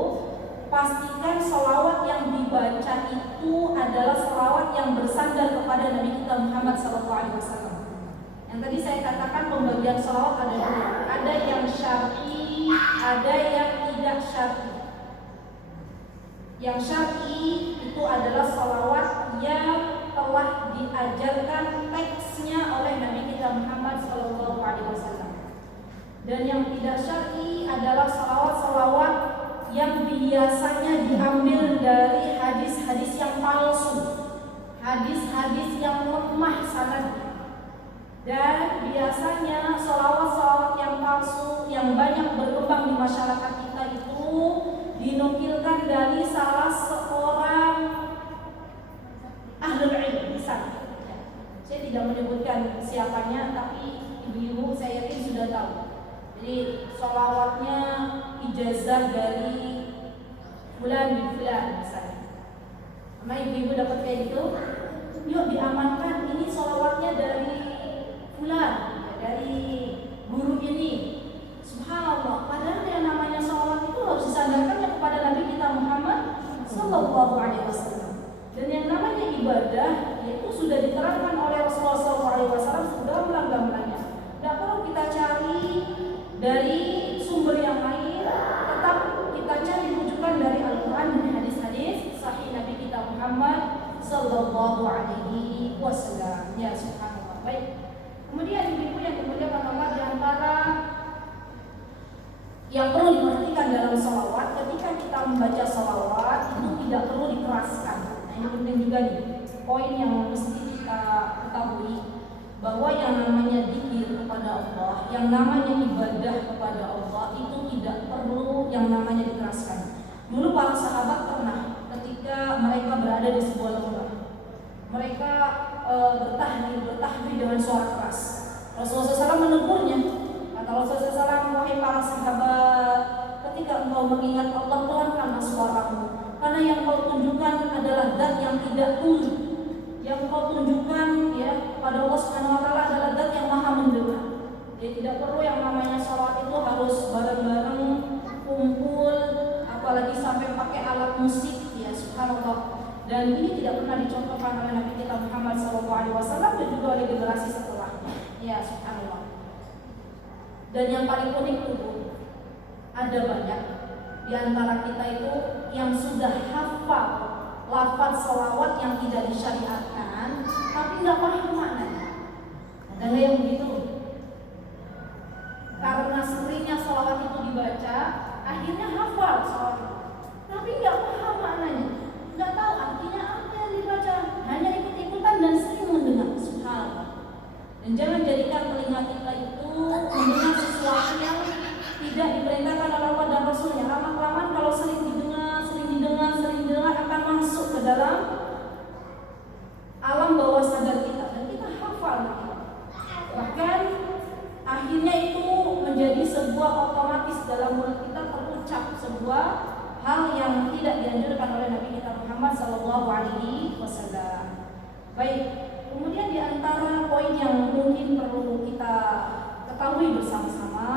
pastikan salawat yang dibaca itu adalah salawat yang bersandar kepada Nabi kita Muhammad SAW. Yang tadi saya katakan pembagian salawat ada dua, ada yang syar'i, ada yang tidak syar'i. Yang syar'i itu adalah salawat yang telah diajarkan teksnya oleh Nabi kita Muhammad SAW. Dan yang tidak syar'i adalah salawat-salawat yang biasanya diambil dari hadis-hadis yang palsu, hadis-hadis yang lemah sanadnya. Dan biasanya salawat-salawat yang palsu yang banyak berkembang di masyarakat kita itu dinukilkan dari salah seorang ahlul ilm misalnya. Saya tidak menyebutkan siapanya, tapi ibu-ibu saya yakin sudah tahu. Jadi sholawatnya ijazah dari bulan bin bulan misalnya. Sama ibu-ibu dapat kayak gitu, yuk diamankan ini sholawatnya dari bulan, dari guru ini. Subhanallah, padahal yang namanya sholawat itu harus disandarkan kepada Nabi kita Muhammad Sallallahu Alaihi Wasallam. Dan yang namanya ibadah itu sudah diterangkan oleh Rasulullah Sallallahu Alaihi Wasallam sudah gamblang-gamblangnya. Tidak perlu kita cari dari sumber yang lain, tetap kita cari rujukan dari Al-Quran dan hadis-hadis sahih Nabi kita Muhammad Sallallahu Alaihi Wasallam. Ya subhanallah. Baik. Kemudian ibu yang kemudian Allah, di antara kita membaca sholawat itu tidak perlu dikeraskan. Nah, ini penting juga nih, poin yang mesti kita ketahui, bahwa yang namanya dzikir kepada Allah, yang namanya ibadah kepada Allah itu tidak perlu yang namanya dikeraskan. Dulu para sahabat pernah ketika mereka berada di sebuah lembah, mereka bertahmid dengan suara keras. Rasulullah SAW menegurnya. Kata Rasulullah SAW, wahai para sahabat, ketika engkau mengingat Allah, pelankanlah suaramu, karena yang kau tunjukkan adalah zat yang tidak tuli. Yang kau tunjukkan ya pada Allah Subhanahu wa taala adalah zat yang maha mendengar. Jadi tidak perlu yang namanya sholat itu harus bareng-bareng, kumpul, apalagi sampai pakai alat musik, ya subhanallah. Dan ini tidak pernah dicontohkan oleh Nabi kita Muhammad SAW dan juga oleh generasi setelahnya. Ya subhanallah. Dan yang paling unik itu ada banyak di antara kita itu yang sudah hafal lafaz sholawat yang tidak disyariatkan, tapi nggak paham maknanya. Ada yang begitu? Karena seringnya sholawat itu dibaca, akhirnya hafal sholawat itu, tapi nggak paham maknanya, nggak tahu artinya apa yang dibaca, hanya ikut-ikutan dan sering mendengar. Subhanallah. Dan jangan jadikan telinga kita itu mendengar sesuatu yang tidak diperintahkan oleh Allah dan Rasulnya. Lama-kelamaan kalau sering didengar akan masuk ke dalam alam bawah sadar kita dan kita hafal. Bahkan akhirnya itu menjadi sebuah otomatis dalam mulut kita terucap sebuah hal yang tidak dianjurkan oleh Nabi kita Muhammad SAW. Baik, kemudian di antara poin yang mungkin perlu kita ketahui bersama-sama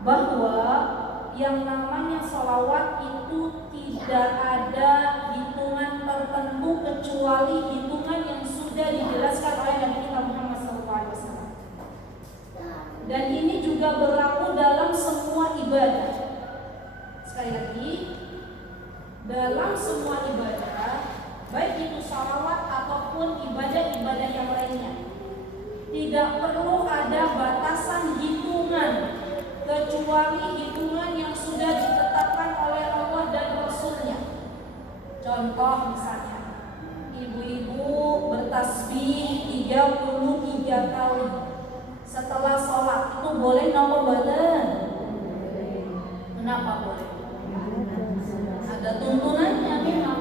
bahwa yang namanya sholawat itu tidak ada hitungan tertentu kecuali hitungan yang sudah dijelaskan oleh Nabi kita Muhammad SAW. Dan ini juga berlaku dalam semua ibadah. Sekali lagi, dalam semua ibadah, baik itu sholawat ataupun ibadah-ibadah yang lainnya, tidak perlu ada batasan hitungan kecuali hitungan yang sudah ditetapkan oleh Allah dan Rasulnya. Contoh misalnya, ibu-ibu bertasbih 33 kali setelah sholat, itu boleh nopo badan? Kenapa boleh? Ada tuntunannya memang.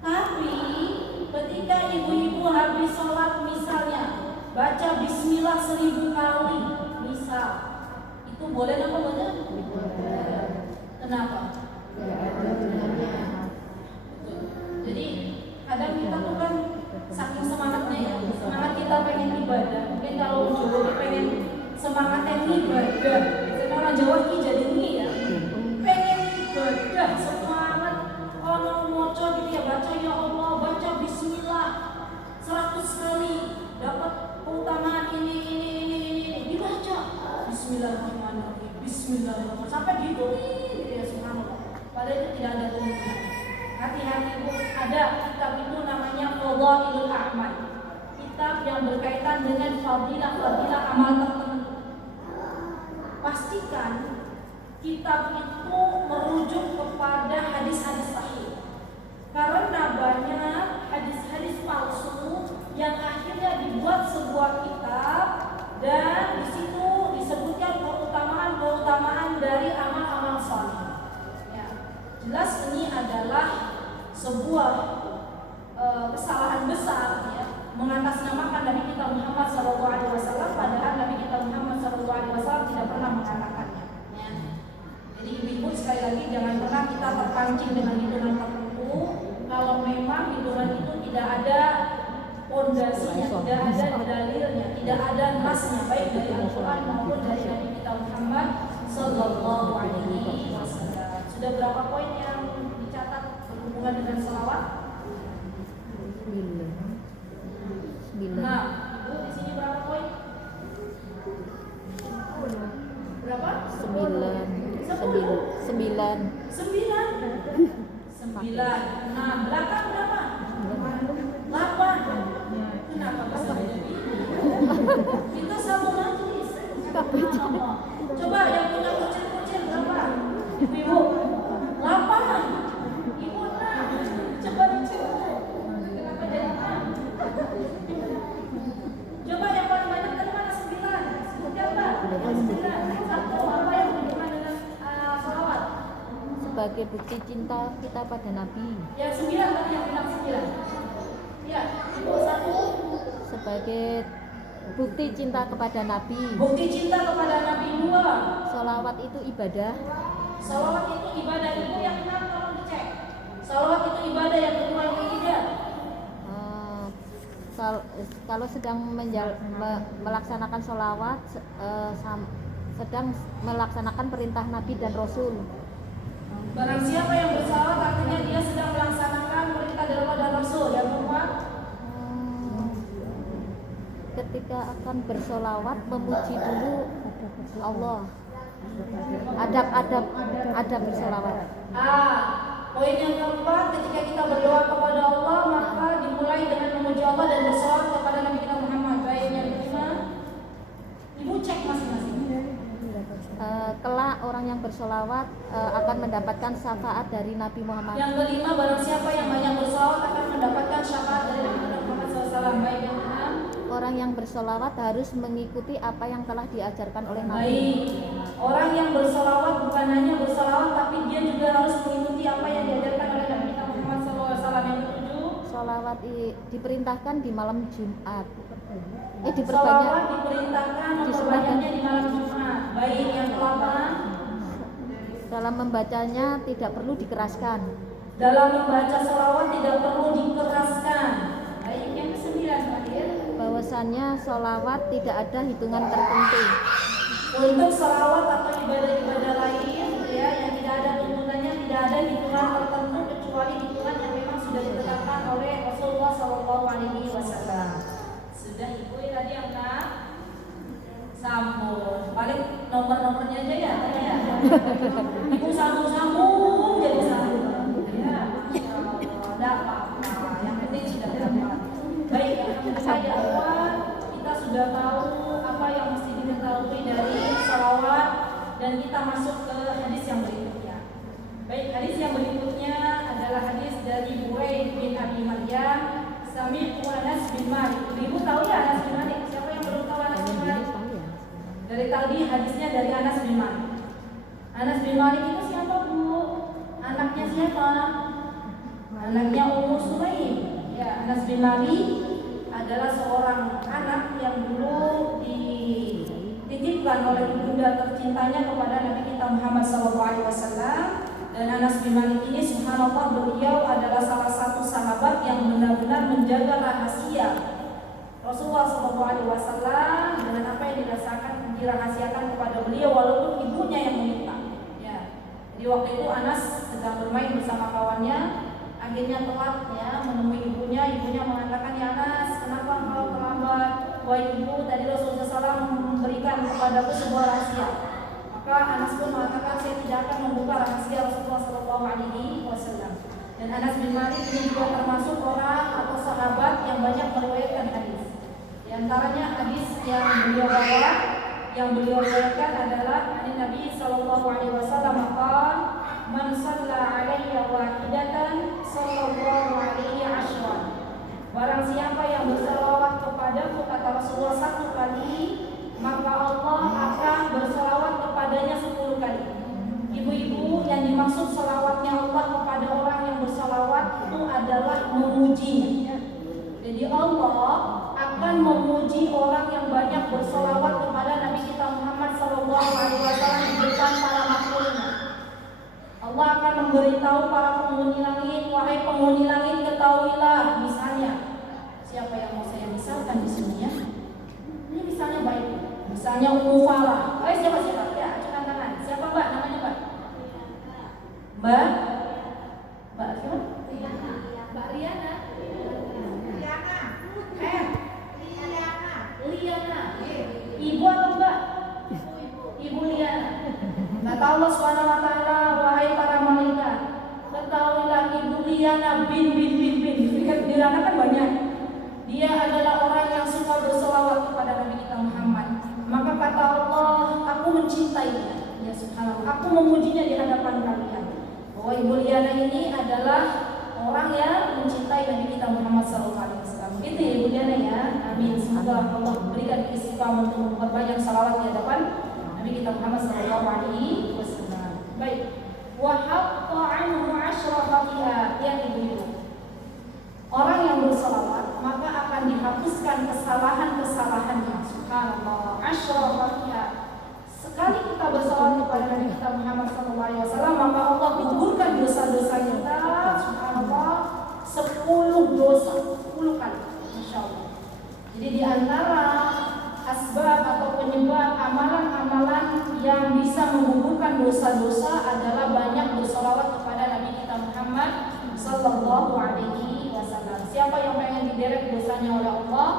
Tapi ketika ibu-ibu habis sholat misalnya baca bismillah 1000 kali misal, itu boleh nopo badan? Kenapa? Jadi kadang kita tuh kan saking semangatnya ya, semangat kita pengen ibadah. Mungkin kalau Jawa pengen semangatnya ibadah, biasanya orang Jawa ini jadi ini ya, pengen ibadah semangat. Ono moco gitu ya, baca ya Allah, baca bismillah 100 kali, dapat keutamaan ini dibaca Bismillahirrahmanirrahim, Bismillahirrahmanirrahim sampai gitu ya subhanallah. Padahal itu tidak ada tuntunan. Hati-hati Bu, ada kitab itu namanya Fadhailul A'mal, kitab yang berkaitan dengan fadilah-fadilah amal tertentu. Pastikan kitab itu merujuk kepada hadis-hadis sahih, karena banyak hadis-hadis palsu yang akhirnya dibuat sebuah kitab dan di situ disebutkan keutamaan dari amal-amal saleh. Ya, jelas ini adalah sebuah kesalahan besar ya, mengatasnamakan Nabi kita Muhammad SAW, padahal Nabi kita Muhammad SAW tidak pernah mengatakannya. Ya. Jadi ibu-ibu sekali lagi jangan pernah kita terpancing dengan hitungan tertentu kalau memang hitungan itu tidak ada pondasinya, tidak ada dalilnya, tidak ada nasnya, baik dari Al-Quran maupun dari Nabi kita Muhammad SAW. Sudah berapa poin yang dicatat berhubungan dengan salawat? 9. Nah, Ibu di sini berapa poin? Berapa? 9. Nah, belakang berapa? 8. Kenapa bisa jadi? Kita satu majelis. Coba yang punya kucing-kucing berapa? Ibu, 8. sebagai bukti cinta kita pada Nabi. Yang 9 tadi yang bilang 9. Ya, Ibu satu. Sebagai bukti cinta kepada Nabi. Bukti cinta kepada Nabi 2. Sholawat itu ibadah. Salawat itu ibadah. Ibu yang 6 tolong dicek. Salawat itu ibadah. Yang kedua yang ketiga. Kalau sedang melaksanakan sholawat, sedang melaksanakan perintah Nabi dan Rasul. Barang siapa yang bersalawat artinya dia sedang melaksanakan perintah dari Allah dan Rasul. Yang kedua, ketika akan bersolawat memuji dulu Allah. Adab bersolawat. Poin yang keempat, ketika kita berdoa kepada Allah maka dimulai dengan memuji Allah dan bersolawat kepada Nabi kita Muhammad. Baik, yang kelima, Ibu cek masing-masing. Kelak orang yang bersolawat akan mendapatkan syafaat dari Nabi Muhammad. Yang kelima, barang siapa yang banyak bersolawat akan mendapatkan syafaat dari Nabi Muhammad SAW. Baik, yang keenam, orang yang bersolawat harus mengikuti apa yang telah diajarkan oleh Nabi. baik, orang yang bersolawat bukan hanya bersolawat tapi dia juga harus mengikuti apa yang diajarkan oleh Nabi kita Muhammad SAW. Yang ketujuh, Solawat diperintahkan di malam Jumat. solawat Diperbanyak diperintahkan memperbanyaknya di malam Jumat. Baik, yang ke-8, dalam membacanya tidak perlu dikeraskan. dalam membaca solawat tidak perlu dikeraskan. Baik, yang ke-9 terakhir, Bahwasannya solawat tidak ada hitungan tertentu. untuk solawat atau ibadah-ibadah lain ya yang tidak ada tuntunannya, tidak ada hitungan tertentu kecuali hitungan yang memang sudah ditetapkan oleh Rasulullah SAW. Sudah Ibu tadi yang sambung, paling nomor-nomornya aja ya tadi ya. Ibu sambung jadi sambung. Ya, Masya Allah, tidak apa-apa. Yang penting sudah dapat. Baik, alhamdulillah ya Allah, kita sudah tahu apa yang mesti diketahui dari salawat dan kita masuk ke hadis yang berikutnya. Baik, hadis yang berikutnya adalah hadis dari Buraid bin Abi Maryam, Sami'tu Anas bin Malik. Ibu tahu ya Anas bin Malik? Siapa yang belum tahu Anas bin Malik? Dari tadi hadisnya dari Anas bin Malik. Anas bin Malik itu siapa, Bu? Anaknya siapa? Anaknya Ummu Sulaim. Ya, Anas bin Malik adalah seorang anak yang dulu dititipkan oleh ibunda tercintanya kepada Nabi kita Muhammad SAW. Dan Anas bin Malik ini subhanallah beliau adalah salah satu sahabat yang benar-benar menjaga rahasia Rasulullah SAW dengan apa yang dirahasiakan kepada beliau walaupun ibunya yang meminta. Ya. Jadi waktu itu Anas sedang bermain bersama kawannya, akhirnya telat ya menemui ibunya. Ibunya mengatakan, ya Anas, kenapa engkau terlambat? Wahai ibu, tadi Rasulullah SAW memberikan kepadaku sebuah rahasia. Maka Anas pun mengatakan, saya tidak akan membuka rahasia Rasulullah SAW. Dan Anas bin Malik ini juga termasuk orang atau sahabat yang banyak meriwayatkan hadis. Di antaranya hadis yang beliau riwayatkan adalah dari Nabi SAW maqal, man shalla 'alayya wahidatan sallallahu 'alaihi asyran. Barang siapa yang berselawat kepadaku, kata Rasulullah, 1 kali, maka Allah akan berselawat kepadanya 10 kali. Ibu-ibu, yang dimaksud selawatnya Allah kepada orang yang berselawat itu adalah memujinya. Jadi Allah akan memuji orang yang banyak berselawat kepada Nabi kita Muhammad SAW di depan para makhluknya. Allah akan memberitahu para penghuni langit, wahai penghuni langit, ketahuilah, misalnya siapa yang mau saya misalkan di sini ya? Ini misalnya baik, misalnya Ummu Farah. Siapa? Ya, acukan tangan. Siapa Mbak? Namanya Mbak? Mbak siapa? Mbak Riana. Liana. Ibu atau Mbak? Ibu Liana. Kata Allah SWT, wahai para malaikat, ketahuilah Ibu Liana bin. Liana kan banyak. Dia adalah orang yang suka berselawat kepada Nabi kita Muhammad. Maka kata Allah, aku mencintainya. Ya subhanallah, aku memujinya di hadapan kalian. Bahwa Ibu Liana ini adalah orang yang mencintai Nabi kita Muhammad SAW. Itu ya Ibu Liana ya. Amin. Semoga Allah berikan istiqamah untuk memperbanyak salawat di hadapan Nabi kita Muhammad SAW. Baik. wa hatta anhu 'ashra khati'at. Yang ibu-ibu, orang yang berselawat maka akan dihapuskan kesalahan-kesalahannya. Subhanallah, 10 khati'at. Sekali kita berselawat kepada Nabi kita Muhammad SAW, maka Allah gugurkan dosa-dosa kita. Subhanallah, 10 dosa, 10 kali. Masya Allah. Jadi di antara asbab atau penyebab amalan-amalan yang bisa menggugurkan dosa-dosa adalah banyak berselawat kepada Nabi kita Muhammad Sallallahu Alaihi Wasallam. Siapa yang pengen diderek dosanya oleh Allah,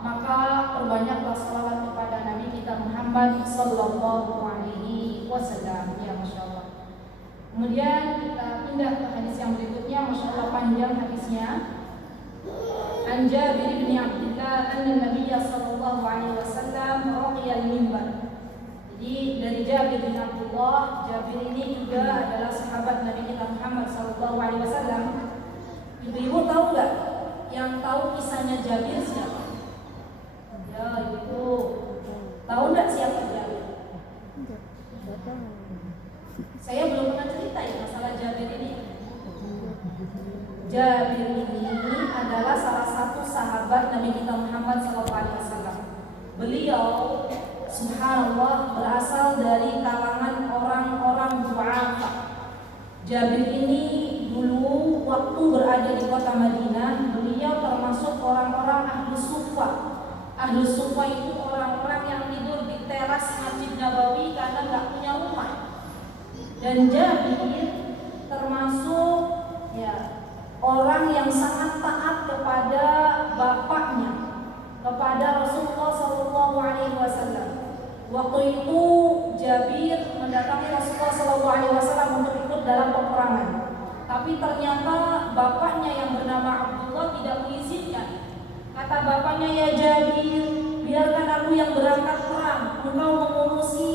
maka perbanyaklah selawat kepada Nabi kita Muhammad Sallallahu Alaihi Wasallam. Ya, Masya Allah. Kemudian kita pindah ke hadis yang berikutnya. Masya Allah, panjang hadisnya. An Jabir bin Abdullah anna Nabiy sallallahu alaihi wasallam raqiya al-mimbar. Jadi dari Jabir bin Abdullah, Jabir ini juga adalah sahabat Nabi kita Muhammad sallallahu alaihi wasallam. Ibu-ibu tahu enggak yang tahu kisahnya Jabir siapa? Ya, ibu tahu enggak siapa Jabir? Saya belum pernah cerita ya masalah Jabir ini. Jabir ini adalah salah satu sahabat Nabi kita Muhammad SAW. Beliau, subhanallah, berasal dari kalangan orang-orang du'afa. Jabir ini dulu waktu berada di kota Madinah, beliau termasuk orang-orang ahlu sufa. Ahlu sufa itu orang-orang yang tidur di teras Masjid Nabawi karena nggak punya rumah. Dan Jabir termasuk orang yang sangat taat kepada bapaknya, kepada Rasulullah Sallallahu Alaihi Wasallam. Waktu itu Jabir mendatangi Rasulullah Sallallahu Alaihi Wasallam untuk ikut dalam peperangan, tapi ternyata bapaknya yang bernama Abdullah tidak mengizinkan. Kata bapaknya, ya Jabir, biarkan aku yang berangkat perang, engkau mengurusi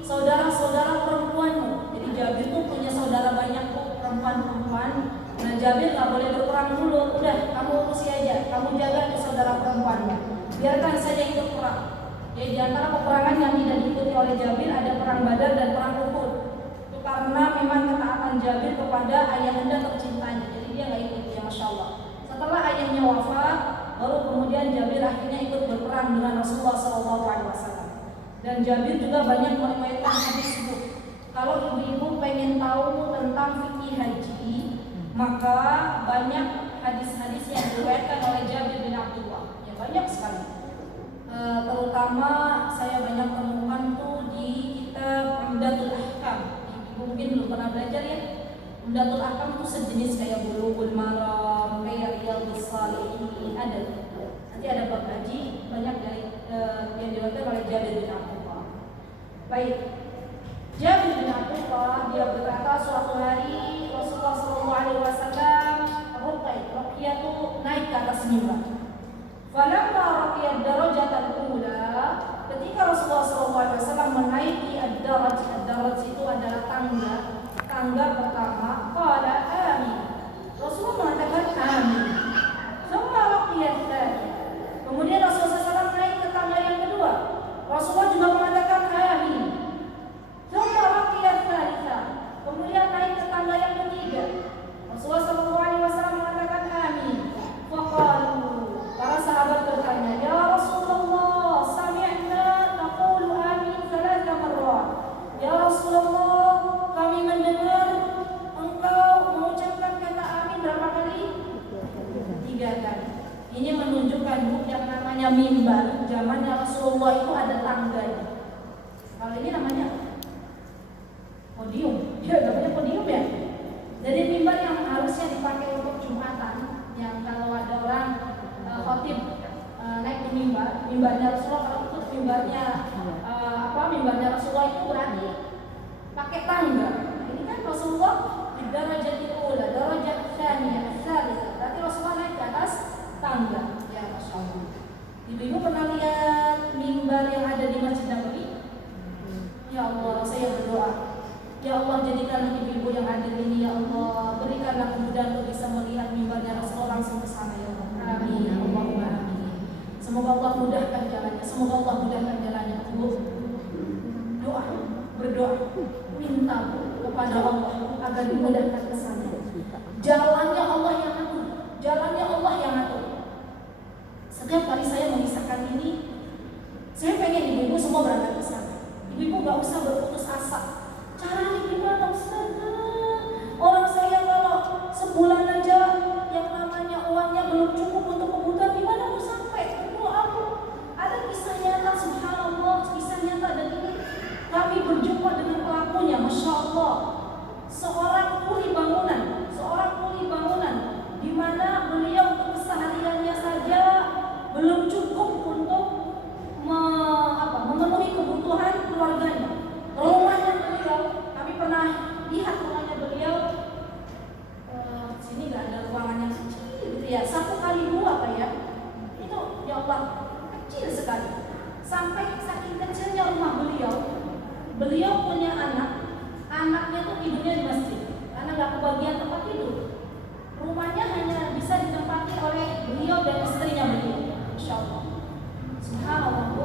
saudara-saudara perempuanmu. Jadi Jabir itu punya saudara banyak perempuan-perempuan. Nah, Jabir nggak boleh berperang dulu. Udah, kamu urusi aja, kamu jaga tuh saudara perempuannya. Biarkan saja ikut perang. Jadi di antara peperangan yang tidak diikuti oleh Jabir ada perang Badar dan perang Uhud. Itu karena memang ketaatan Jabir kepada ayahanda tercintanya. Jadi dia nggak ikut, ya Masya Allah. Setelah ayahnya wafat, baru kemudian Jabir akhirnya ikut berperang dengan Rasulullah SAW. Dan Jabir juga banyak meriwayatkan hadis itu. Kalau ibu-ibu pengen tahu tentang fikih haji, maka banyak hadis-hadis yang diriwayatkan oleh Jabir bin Abdullah. Ya, banyak sekali. Terutama saya banyak temukan tuh di kitab Umdatul Ahkam. Ibu mungkin belum pernah belajar ya. Umdatul Ahkam itu sejenis kayak Bulughul Maram, kayak Riyadhus Shalihin, ada. Nanti ada bab haji, banyak dari yang diriwayatkan oleh Jabir bin Abdullah. Baik. Jabir bin Abdullah dia berkata, suatu hari Rasulullah SAW Ruqyah itu naik ke atas mimbar. Falamma raqiyad darajatan ula, ketika Rasulullah SAW menaiki ad-daraj, ad-daraj itu adalah tangga pertama, qala amin. Rasulullah mengatakan amin. Thumma raqiyad tsani. Kemudian Rasulullah SAW naik ke tangga yang kedua. Rasulullah juga mengatakan amin. Thumma raqiyad tsalitsah. Kemudian naik ke tangga yang ketiga. Rasulullah SAW mengatakan amin. Faqalu, para sahabat bertanya, ya Rasulullah, sami'na taqulu amin 3 marrat. Ya Rasulullah, kami mendengar engkau mengucapkan kata amin berapa kali? 3 kali. Ini menunjukkan yang namanya mimbar. Zamannya Rasulullah itu ada tangganya. Kalau ini namanya podium. Ya, namanya podium ya. Jadi mimbar yang harusnya dipakai untuk Jumatan, yang kalau ada orang khotib naik ke mimbarnya Rasulullah, kalau itu mimbarnya mimbarnya Rasulullah itu berarti pakai tangga. Ini kan Rasulullah di darajatil ula, darajat tsaniyah, tsalitsah. Berarti Rasulullah naik ke atas tangga. Ya, Masya Allah. Ibu-ibu pernah lihat mimbar yang ada di Masjid Nabawi? Ya Allah, saya berdoa, ya Allah, jadikanlah ibu-ibu yang hadir ini, ya Allah, berikanlah kemudahan untuk bisa melihat mimbarnya Rasulullah langsung ke sana, ya Allah. Amin. Allahumma amin. Semoga Allah mudahkan jalannya. Semoga Allah mudahkan jalannya. Doa. berdoa, minta kepada Allah agar dimudahkan ke sana. Jalannya Allah yang atur, jalannya Allah yang atur. Setiap kali saya mengisahkan ini, saya pengen ibu-ibu semua berangkat ke sana. Ibu-ibu gak usah berputus asa. Caranya gimana Ustaz? Orang saya kalau sebulan aja yang namanya uangnya belum cukup untuk kebutuhan, gimana mau sampai? Itu aku. Ada kisah nyata, subhanallah, kisah nyata dan ini kami berjumpa dengan pelakunya, masya Allah. Seorang kuli bangunan, di mana beliau untuk kesehariannya saja belum cukup untuk memenuhi kebutuhan keluarganya. Rumahnya beliau, kami pernah lihat rumahnya beliau, sini nggak ada ruangan yang kecil gitu ya, 1x2 kayak itu, ya Allah, kecil sekali. Sampai saking kecilnya rumah beliau punya anaknya tuh tidurnya di masjid karena nggak kebagian tempat tidur. Rumahnya hanya bisa ditempati oleh beliau dan istrinya beliau. Insya Allah, subhanallah bu,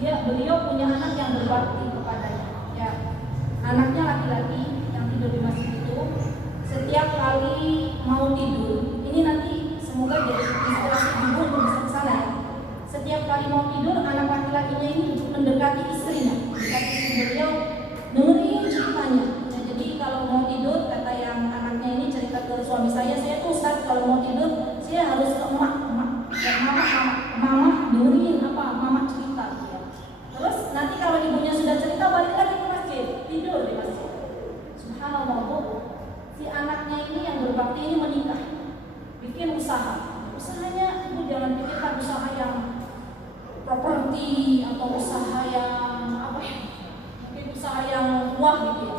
beliau punya anak yang berbakti kepadanya. Ya, anaknya laki-laki yang tidur di masjid itu setiap kali mau tidur, ini nanti semoga jadi inspirasi ibu untuk bisa ke sana ya. Setiap kali mau tidur, anak laki-lakinya ini mendekati istrinya, mendekati istri beliau, dengerin ceritanya. Ya, jadi kalau mau tidur, kata yang anaknya ini cerita ke suami saya tuh Ustaz kalau mau tidur, saya harus ke mama dengerin apa mama cerita ya. Terus nanti kalau ibunya sudah cerita, balik lagi ke masjid, tidur di masjid. Subhanallah bu, si anaknya ini yang berbakti ini menikah, bikin usahanya ibu jangan pikirkan usaha yang properti atau usaha yang mungkin usaha yang wah gitu ya.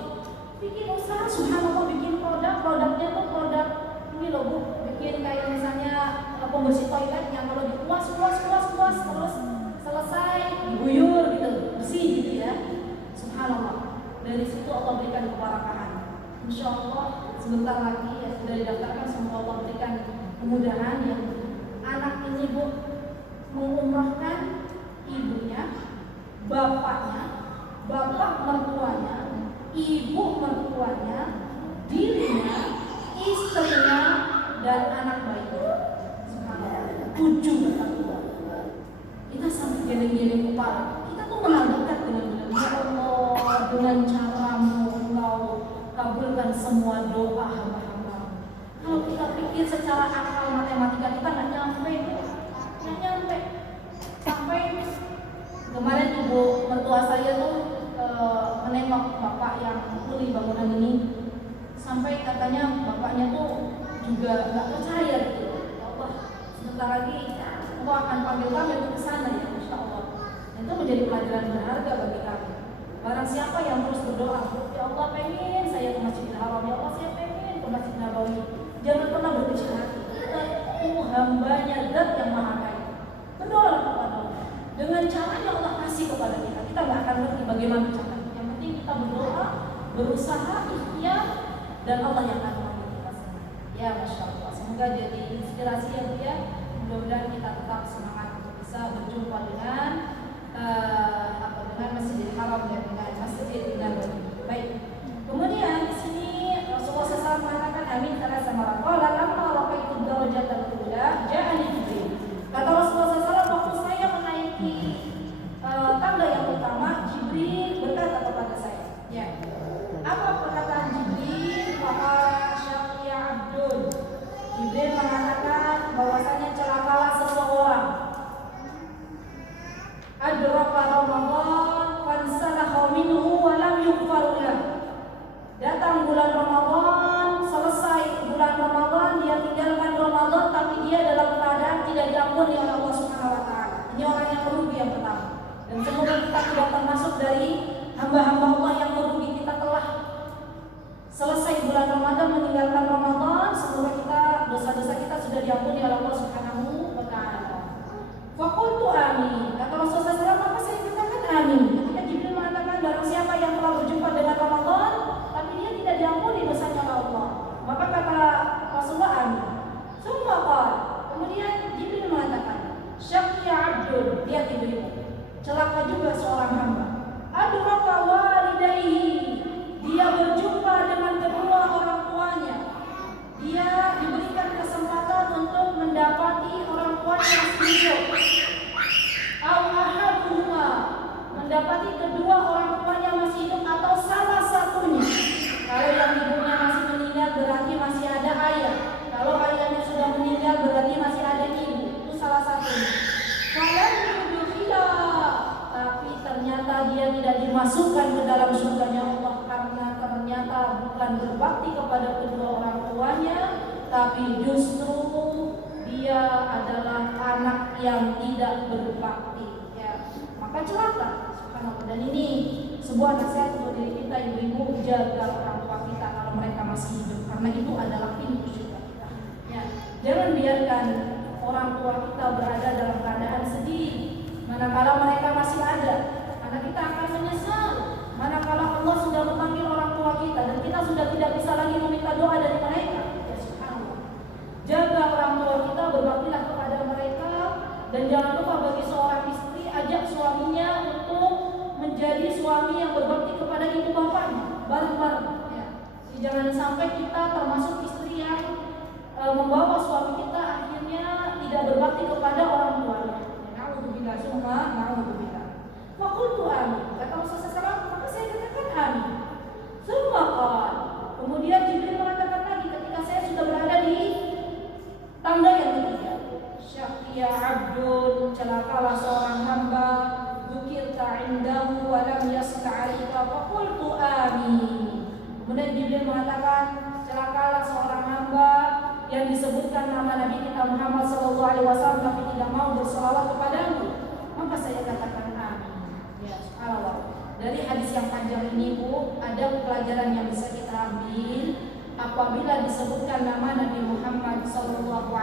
Bikin usaha, subhanallah, bikin produknya tuh produk ini loh bu, bikin kayak misalnya pembersih toilet yang kalau dikuas terus selesai diguyur gitu, bersih gitu ya. Subhanallah, dari situ Allah berikan keberkahan. Insya Allah sebentar lagi ya sudah didaftarkan, semoga Allah berikan kemudahan yang anak ini bu mengumrahkan ibunya, bapaknya, bapak mertuanya, ibu mertuanya, dirinya, istrinya, dan anak bayinya. Subhanallah, 7 mertua. Kita sampai geleng-geleng kepala. Kita tuh mengenal dekat dengan beliau. Ya Allah, dengan caramu Engkau kabulkan semua doa hamba-hamba. Kalau kita pikir secara akal matematika kita nggak nyampe. Sampai kemarin ibu mertua saya tuh menengok bapak yang kuli bangunan ini, sampai katanya bapaknya tuh juga nggak percaya gitu. Ya Allah, sebentar lagi Allah akan panggil kami untuk ke sana ya, insya Allah. Dan itu menjadi pelajaran berharga bagi kami. Barang siapa yang terus berdoa, ya Allah pengen saya ke Masjidil Haram, ya Allah saya pengen ke Masjid Nabawi, jangan pernah berkecil hati. Itu hambanya Zat yang Maha Kaya. Berdoa kepada Allah dengan caranya Allah kasih kepada kita. Kita nggak akan ngerti bagaimana caranya. Yang penting kita berdoa, berusaha, ikhtiar, dan Allah yang akan memanggil kita semua. Ya masya Allah. Semoga jadi inspirasi ya Bu ya. Mudah-mudahan kita tetap semangat untuk bisa berjumpa dengan dengan Masjidil Haram dan dengan Masjid Nabawi. Baik. Kemudian di sini Rasulullah SAW mengatakan amin karena sama qala lamma raqaitu darajatal ula ja'ani Jibril. Kata Rasulullah SAW, waktu saya menaiki tangga yang utama, Jibril berkata kepada saya. Ya. Apa perkataan Jibril? Maka syaqiyya abdun. Jibril mengatakan bahwasanya celakalah seseorang. Adraka Ramadan fansalakha minhu wa lam yughfar lahu. Datang bulan Ramadan, selesai bulan Ramadan, dia tinggalkan Ramadan tapi dia dalam keadaan tidak diampuni oleh Allah Subhanahu wa taala. Ini orang yang merugi yang pertama. Dan semoga kita tidak termasuk dari hamba-hamba Allah yang merugi. Kita telah selesai bulan Ramadan, meninggalkan Ramadan, semoga kita dosa-dosa kita sudah diampuni oleh Allah Subhanahu wa taala. Faqultu amin. Kata Rasulullah SAW, maka saya katakan amin. Ketika Jibril mengatakan barang siapa yang telah berjumpa dengan Ramadan tapi dia tidak diampuni dosanya oleh Allah, maka kata Rasulullah amin. Summa qala, kemudian Jibril mengatakan syaqiyya abdun, lihat ibu-ibu, celaka juga seorang hamba. Adraka walidayhi didapati kedua orang tuanya masih hidup atau salah satunya. Kalau yang ibunya masih meninggal berarti masih ada ayah. Kalau ayahnya sudah meninggal berarti masih ada ibu. Itu salah satunya. Kalau yudkhila, tapi ternyata dia tidak dimasukkan ke dalam surganya Allah karena ternyata bukan berbakti kepada kedua orang tuanya, tapi justru dia adalah anak yang tidak berbakti. Ya, maka celaka. Subhanallah. Dan ini sebuah nasihat untuk diri kita, ibu-ibu, jaga orang tua kita kalau mereka masih hidup, karena itu adalah pintu surga kita. Ya, jangan biarkan orang tua kita berada dalam keadaan sedih manakala mereka masih ada, karena kita akan menyesal manakala Allah sudah memanggil orang tua kita dan kita sudah tidak bisa lagi meminta doa dari mereka. Ya, subhanallah. Jaga orang tua kita, berbaktilah kepada mereka, dan jangan lupa bagi seorang istri ajak suaminya untuk menjadi suami yang berbakti kepada ibu bapaknya bareng-bareng. Ya. Jadi jangan sampai kita termasuk istri yang membawa suami kita akhirnya tidak berbakti kepada orang tuanya. Na'udzubillah, summa na'udzubillah. Faqultu amin. Kata Rasulullah SAW, maka saya katakan amin. Summa qala. Kemudian Jibril mengatakan lagi ketika saya sudah berada di tangga yang ketiga. Syaqiya abdun, celakalah seorang hamba, dzukirta indahu wa lam yasla 'alaika faqultu amin. Kemudian Jibril mengatakan, celakalah seorang hamba yang disebutkan nama Nabi kita Muhammad SAW tapi tidak mau berselawat kepadamu, maka saya katakan amin. Ya, subhanallah. Dari hadis yang panjang ini, Bu, ada pelajaran yang bisa kita ambil. Apabila disebutkan nama Nabi Muhammad SAW,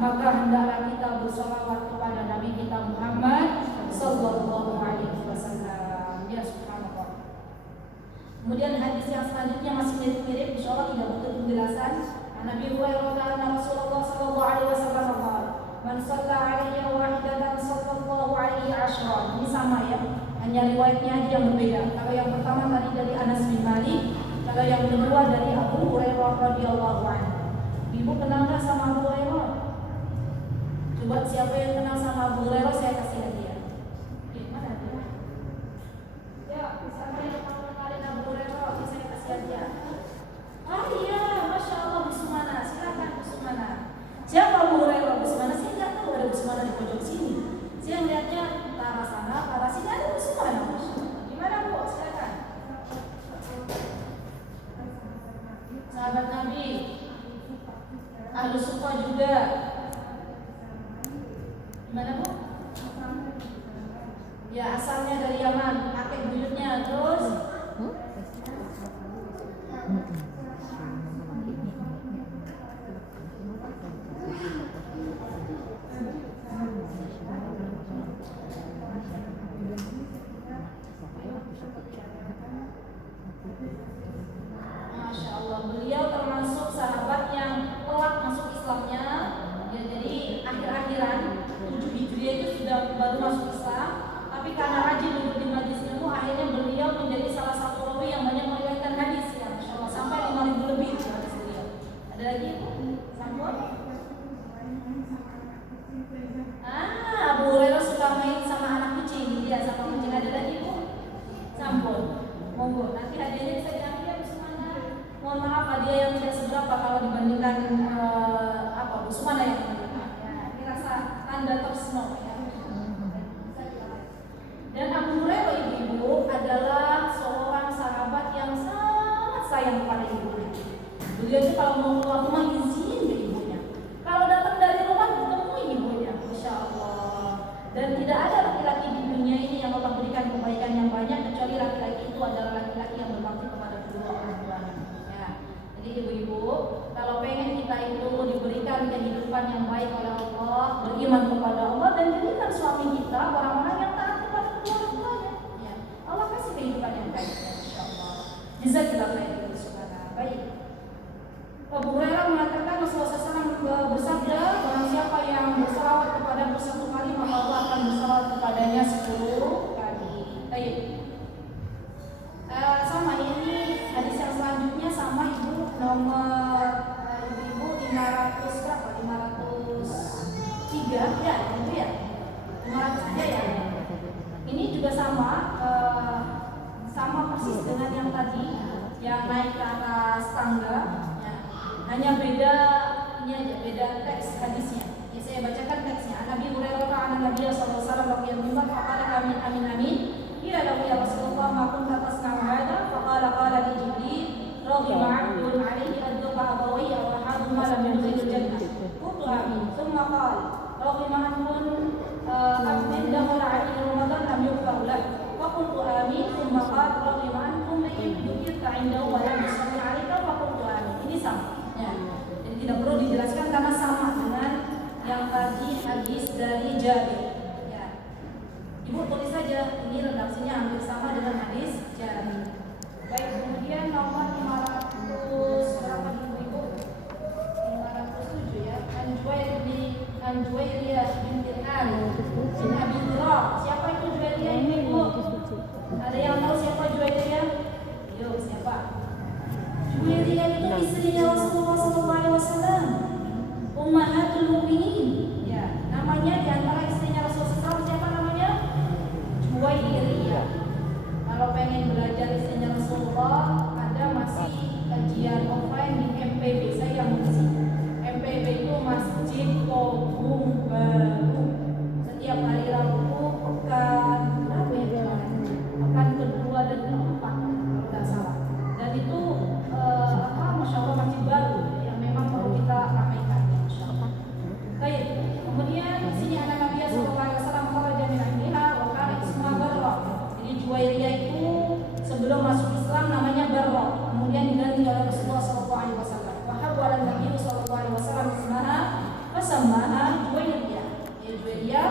maka hendaklah kita berselawat kepada Nabi kita Muhammad SAW. Ya, subhanallah. Kemudian hadis yang selanjutnya masih mirip-mirip, insyaallah tidak butuh penjelasan. Nabi Hurairah anna Rasulullah sallallahu alaihi wasallam qala, "Man shalla 'alayya wahidatan sallallahu alaihi ashran." Ini sama ya, hanya riwayatnya aja yang berbeda. Kalau yang pertama tadi dari Anas bin Malik, kalau yang kedua dari Abu Hurairah radhiyallahu anhu. Ibu kenal enggak sama Abu Hurairah? Coba siapa yang kenal sama Abu Hurairah, saya kasih hadiah. Mana dia? Ya, siapa yang kenal Abu Hurairah, saya kasih hadiah. Oh iya, Masya Allah, Bu Sumana, silakan Bu Sumana. Siapa Abu Hurairah? Bu Sumana, saya nggak tahu ada Bu Sumana di pojok sini. Saya melihatnya ke arah sana, ke arah sini ada Bu Sumana. Gimana Bu? Silakan. Sahabat Nabi, ahlu sufa juga. Gimana Bu? Ya, asalnya dari Yaman, kakek buyutnya, terus Masya Allah, beliau termasuk sahabat yang telat masuk Islamnya. Ya, jadi akhir-akhiran 7 Hijriah itu sudah baru masuk Islam. Tapi karena rajin duduk di majlis ilmu, akhirnya beliau menjadi salah satu rawi yang banyak meriwayatkan hadis. Ya, Masya Allah, sampai 5.000 lebih hadis beliau. Ada lagi? Sampun? Abu Hurairah suka main sama anak kucing. Dia sama kucing. Ada lagi Bu? Sampun. Monggo, nanti hadiahnya bisa diambil Bu Sumana. Mohon maaf hadiah yang tidak seberapa kalau dibandingkan Bu Sumana yang menentukan. Ya, ini rasa tanda top snow ya. Dan Abu Hurairah ibu-ibu adalah seorang sahabat yang sangat sayang kepada ibunya. Beliau itu kalau mau keluar rumah izin ke ibunya. Kalau datang dari rumah ditemui ibunya, Masya Allah. Dan tidak ada laki-laki di dunia ini yang Allah berikan kebaikan yang banyak kecuali laki-laki itu adalah laki-laki yang berbakti kepada kedua orang tuanya. Ya. Jadi ibu-ibu, kalau pengen kita itu diberikan kehidupan yang baik oleh Allah, beriman kepada Allah dan jadikan suami kita orang-orang yang taat kepada kedua orang tuanya. Ya. Allah kasih kehidupan yang baik, ya, Masya Allah. Jazakallah khairan. Baik. Abu Hurairah mengatakan Rasulullah SAW bersabda, barang siapa yang bersalawat kepada satu kali maka Allah akan bersalawat kepadanya 10 kali. Baik. Sama ini hadis yang selanjutnya sama ibu nomor ibu 500 berapa? 503 ya, itu ya. 503 ya. juga sama persis dengan yang tadi, yang naik ke atas tangga. Ya. Hanya beda ini aja, beda teks hadisnya. Ya, saya bacakan teksnya. Nabi Hurairah an Nabi sallallahu alaihi wasallam faqala amin amin amin. Qila lahu ya Rasulullah ma kunta tasna'u hadha? Qala li Jibril raghima 'abdun 'alaihi adduqa abawayhi wa haduma lam yudkhilul jannah. Qultu amin. Thumma qala raghima 'abdun abdin dakhala 'alaihi Ramadan lam yughfar lahu. Wa qultu amin. Thumma qala raghima 'ankum dhukirta 'indahu wa lam yusalli 'alaika wa qultu amin. Ini sama. Ya. Jadi tidak perlu dijelaskan karena sama dengan yang tadi hadis dari Jabir. Ya. Ibu tulis saja, ini redaksinya hampir sama dengan hadis Jabir. Baik, kemudian nomor 500 berapa ibu? 507 ya. An Juwairiyah binti Al bin Abi Dhurah. Siapa itu Juwairiyah ini, Bu? Ada yang tahu siapa Juwairiyah? Yuk, siapa? Juwairiyah itu istrinya Rasulullah SAW, Ummahatul Mukminin. Ya, namanya di antara istrinya Rasulullah SAW siapa namanya? Juwairiyah. Kalau pengen belajar istrinya Rasulullah, ada masih kajian offline di MPB. Saya yang mengisi. MPB itu Masjid Kobung Baru. Setiap hari Rabu pekan berapa ya? Pekan kedua dan keempat kalau tidak salah. Dan itu Masya Allah masjid baru yang memang perlu kita ramaikan. Masya Allah. Baik. Kemudian di sini anak Nabi sallallahu alaihi wasallam kharaja min indiha wa kana ismuha Barra. Jadi Juwairiyah itu sebelum masuk Islam namanya Barra, kemudian diganti oleh Rasulullah sallallahu alaihi wasallam. Wa hawwala Nabi sallallahu alaihi wasallam ismaha fasamaha Juwairiyah. Ya Juwairiyah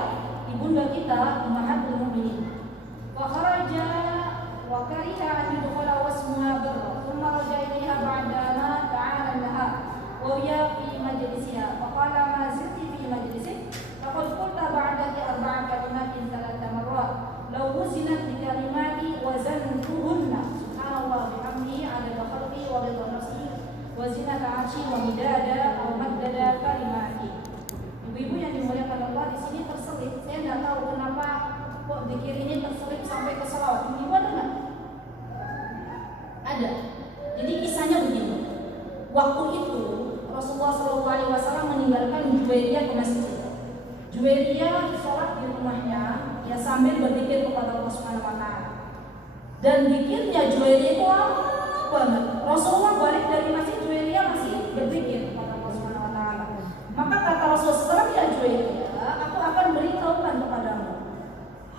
ibunda kita ummahatul mukminin. Wa kharaja wa kariha an yudkhala wasmuha Barra. Thumma raja ilaiha ba'dama ta'ala laha wa hiya fi majlisiha. Wa qala ma zilti fi majlisik laqad qulta ba'daki arba'a kalimatin thalatha marrat. Law wuzinat bi kalimati wa zantuhunna subhanallah bihamdihi 'adada khalqi wa ridha nafsi wa zinata 'arsyi wa midada aw maddada kalimati. Ibu-ibu yang dimuliakan Allah, di sini terselip. Saya tidak tahu kenapa kok zikir ini terselip sampai ke selawat. Ibu ada nggak? Ada. Jadi kisahnya begini. Waktu itu Rasulullah SAW meninggalkan Juwairiyah ke masjid. Juwairiyah sholat di rumahnya, ya sambil berzikir kepada Allah Subhanahu Wa Taala. Dan zikirnya Juwairiyah itu lama banget. Rasulullah balik dari masjid, Juwairiyah masih berzikir kepada Allah Subhanahu Wa Taala. Maka kata Rasulullah SAW, ya Juwairiyah, aku akan beritahukan kepadamu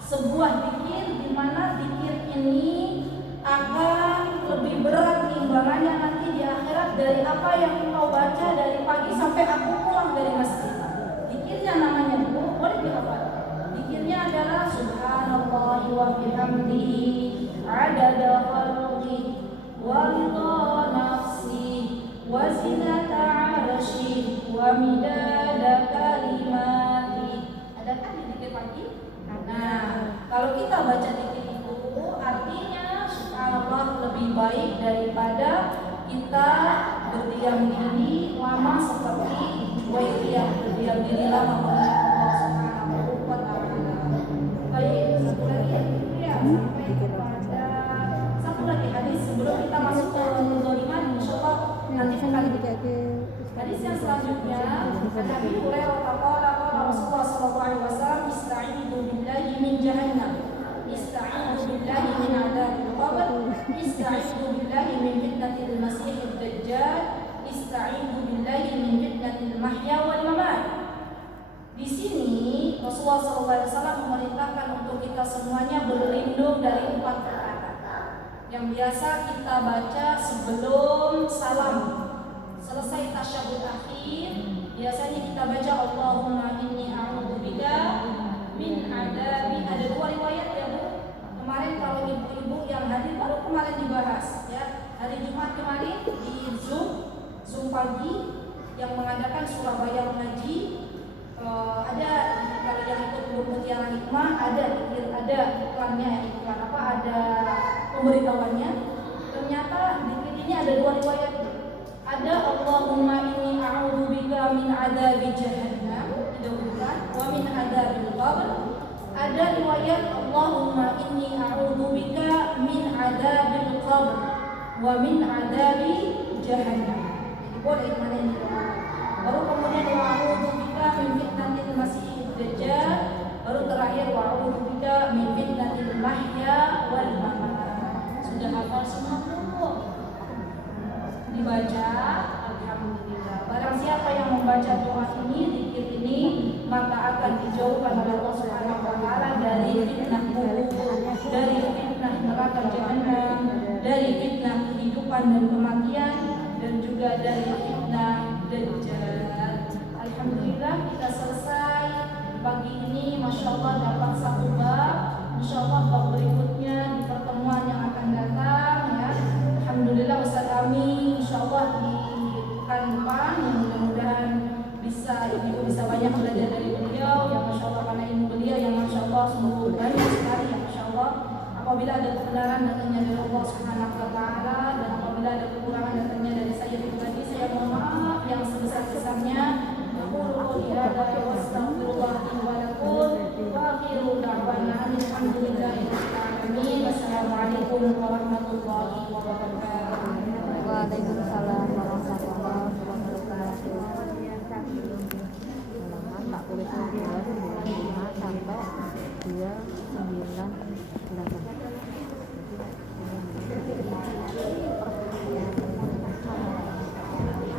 sebuah zikir di mana zikir ini akan lebih berat timbangannya nanti di akhirat dari apa yang engkau baca dari pagi sampai aku pulang dari masjid. Zikirnya namanya Bu, boleh dihafal. Zikirnya adalah Subhanallah wa bihamdihi 'adada khalqi wa ridha nafsi wa zinata 'arsyi wa midada kalimati. Ada kan di zikir pagi? Nah, kalau kita baca zikir itu artinya subhanallah lebih baik daripada kita berdiam diri lama seperti Juwairiyah berdiam diri lama mengingat Allah Subhanahu wa Ta'ala. Baik, satu lagi ya sampai kepada satu lagi hadis sebelum kita masuk ke Zoliman, insyaallah nanti sekali hadis yang selanjutnya Nabi Hurairah qala Rasulullah sallallahu alaihi wasallam ista'idu billahi min jahannam. Ista'idu billahi min adzabil qabr. Ista'idu billahi min fitnatil masiihid dajjal. Ista'idu billahi min fitnatil mahya wal mamat. Di sini Rasulullah SAW memerintahkan untuk kita semuanya berlindung dari 4 perkara yang biasa kita baca sebelum salam. Selesai tasyahud akhir, biasanya kita baca Allahumma inni a'udzubika min adabi. Ada 2 riwayat ya Bu. Kemarin kalau ibu-ibu yang hadir baru kemarin dibahas ya. Hari Jumat kemarin di Zoom pagi yang mengadakan Surabaya Mengaji. Ada kalau yang ikut Mutiara Hikmah ada iklannya, ada pemberitahuannya. Ternyata di ini ada 2 riwayat. Ada Allahumma inni a'udzubika min adzabi jahannam, didahulukan, wa min adzabil qabr. Ada riwayat Allahumma wa min adzabi jahannam. Jadi boleh mana yang didoakan. Baru kemudian wa a'udzu bika min fitnatil masiihid dajjal. Baru terakhir wa a'udzu bika min fitnatil mahya wal mamat. Sudah hafal semua belum? Dibaca, alhamdulillah. Barang siapa yang membaca doa ini, zikir ini, maka akan dijauhkan oleh Allah Subhanahu wa taala dari fitnah kubur, dari fitnah neraka jahanam, dari fitnah kehidupan dan kematian, dan juga dari fitnah dajjal. Alhamdulillah kita selesai pagi ini, masya Allah dapat satu bab. Insya Allah bab berikutnya di pertemuan yang akan datang ya. Alhamdulillah Ustaz kami insya Allah di pekan depan yang mudah-mudahan ibu bisa banyak belajar dari beliau yang masya Allah karena ilmu beliau yang masya Allah sungguh banyak sekali yang masya Allah. Apabila ada kebenaran datangnya dari Allah Subhanahu wa taala dan apabila ada kekurangan datangnya dari saya pribadi, saya mohon maaf yang sebesar-besarnya. Aku qouli hadza wa astaghfirullah li wa lakum wa akhiru da'wana alhamdulillahi rabbil alamin. Wassalamualaikum warahmatullahi wabarakatuh. Waalaikumsalam.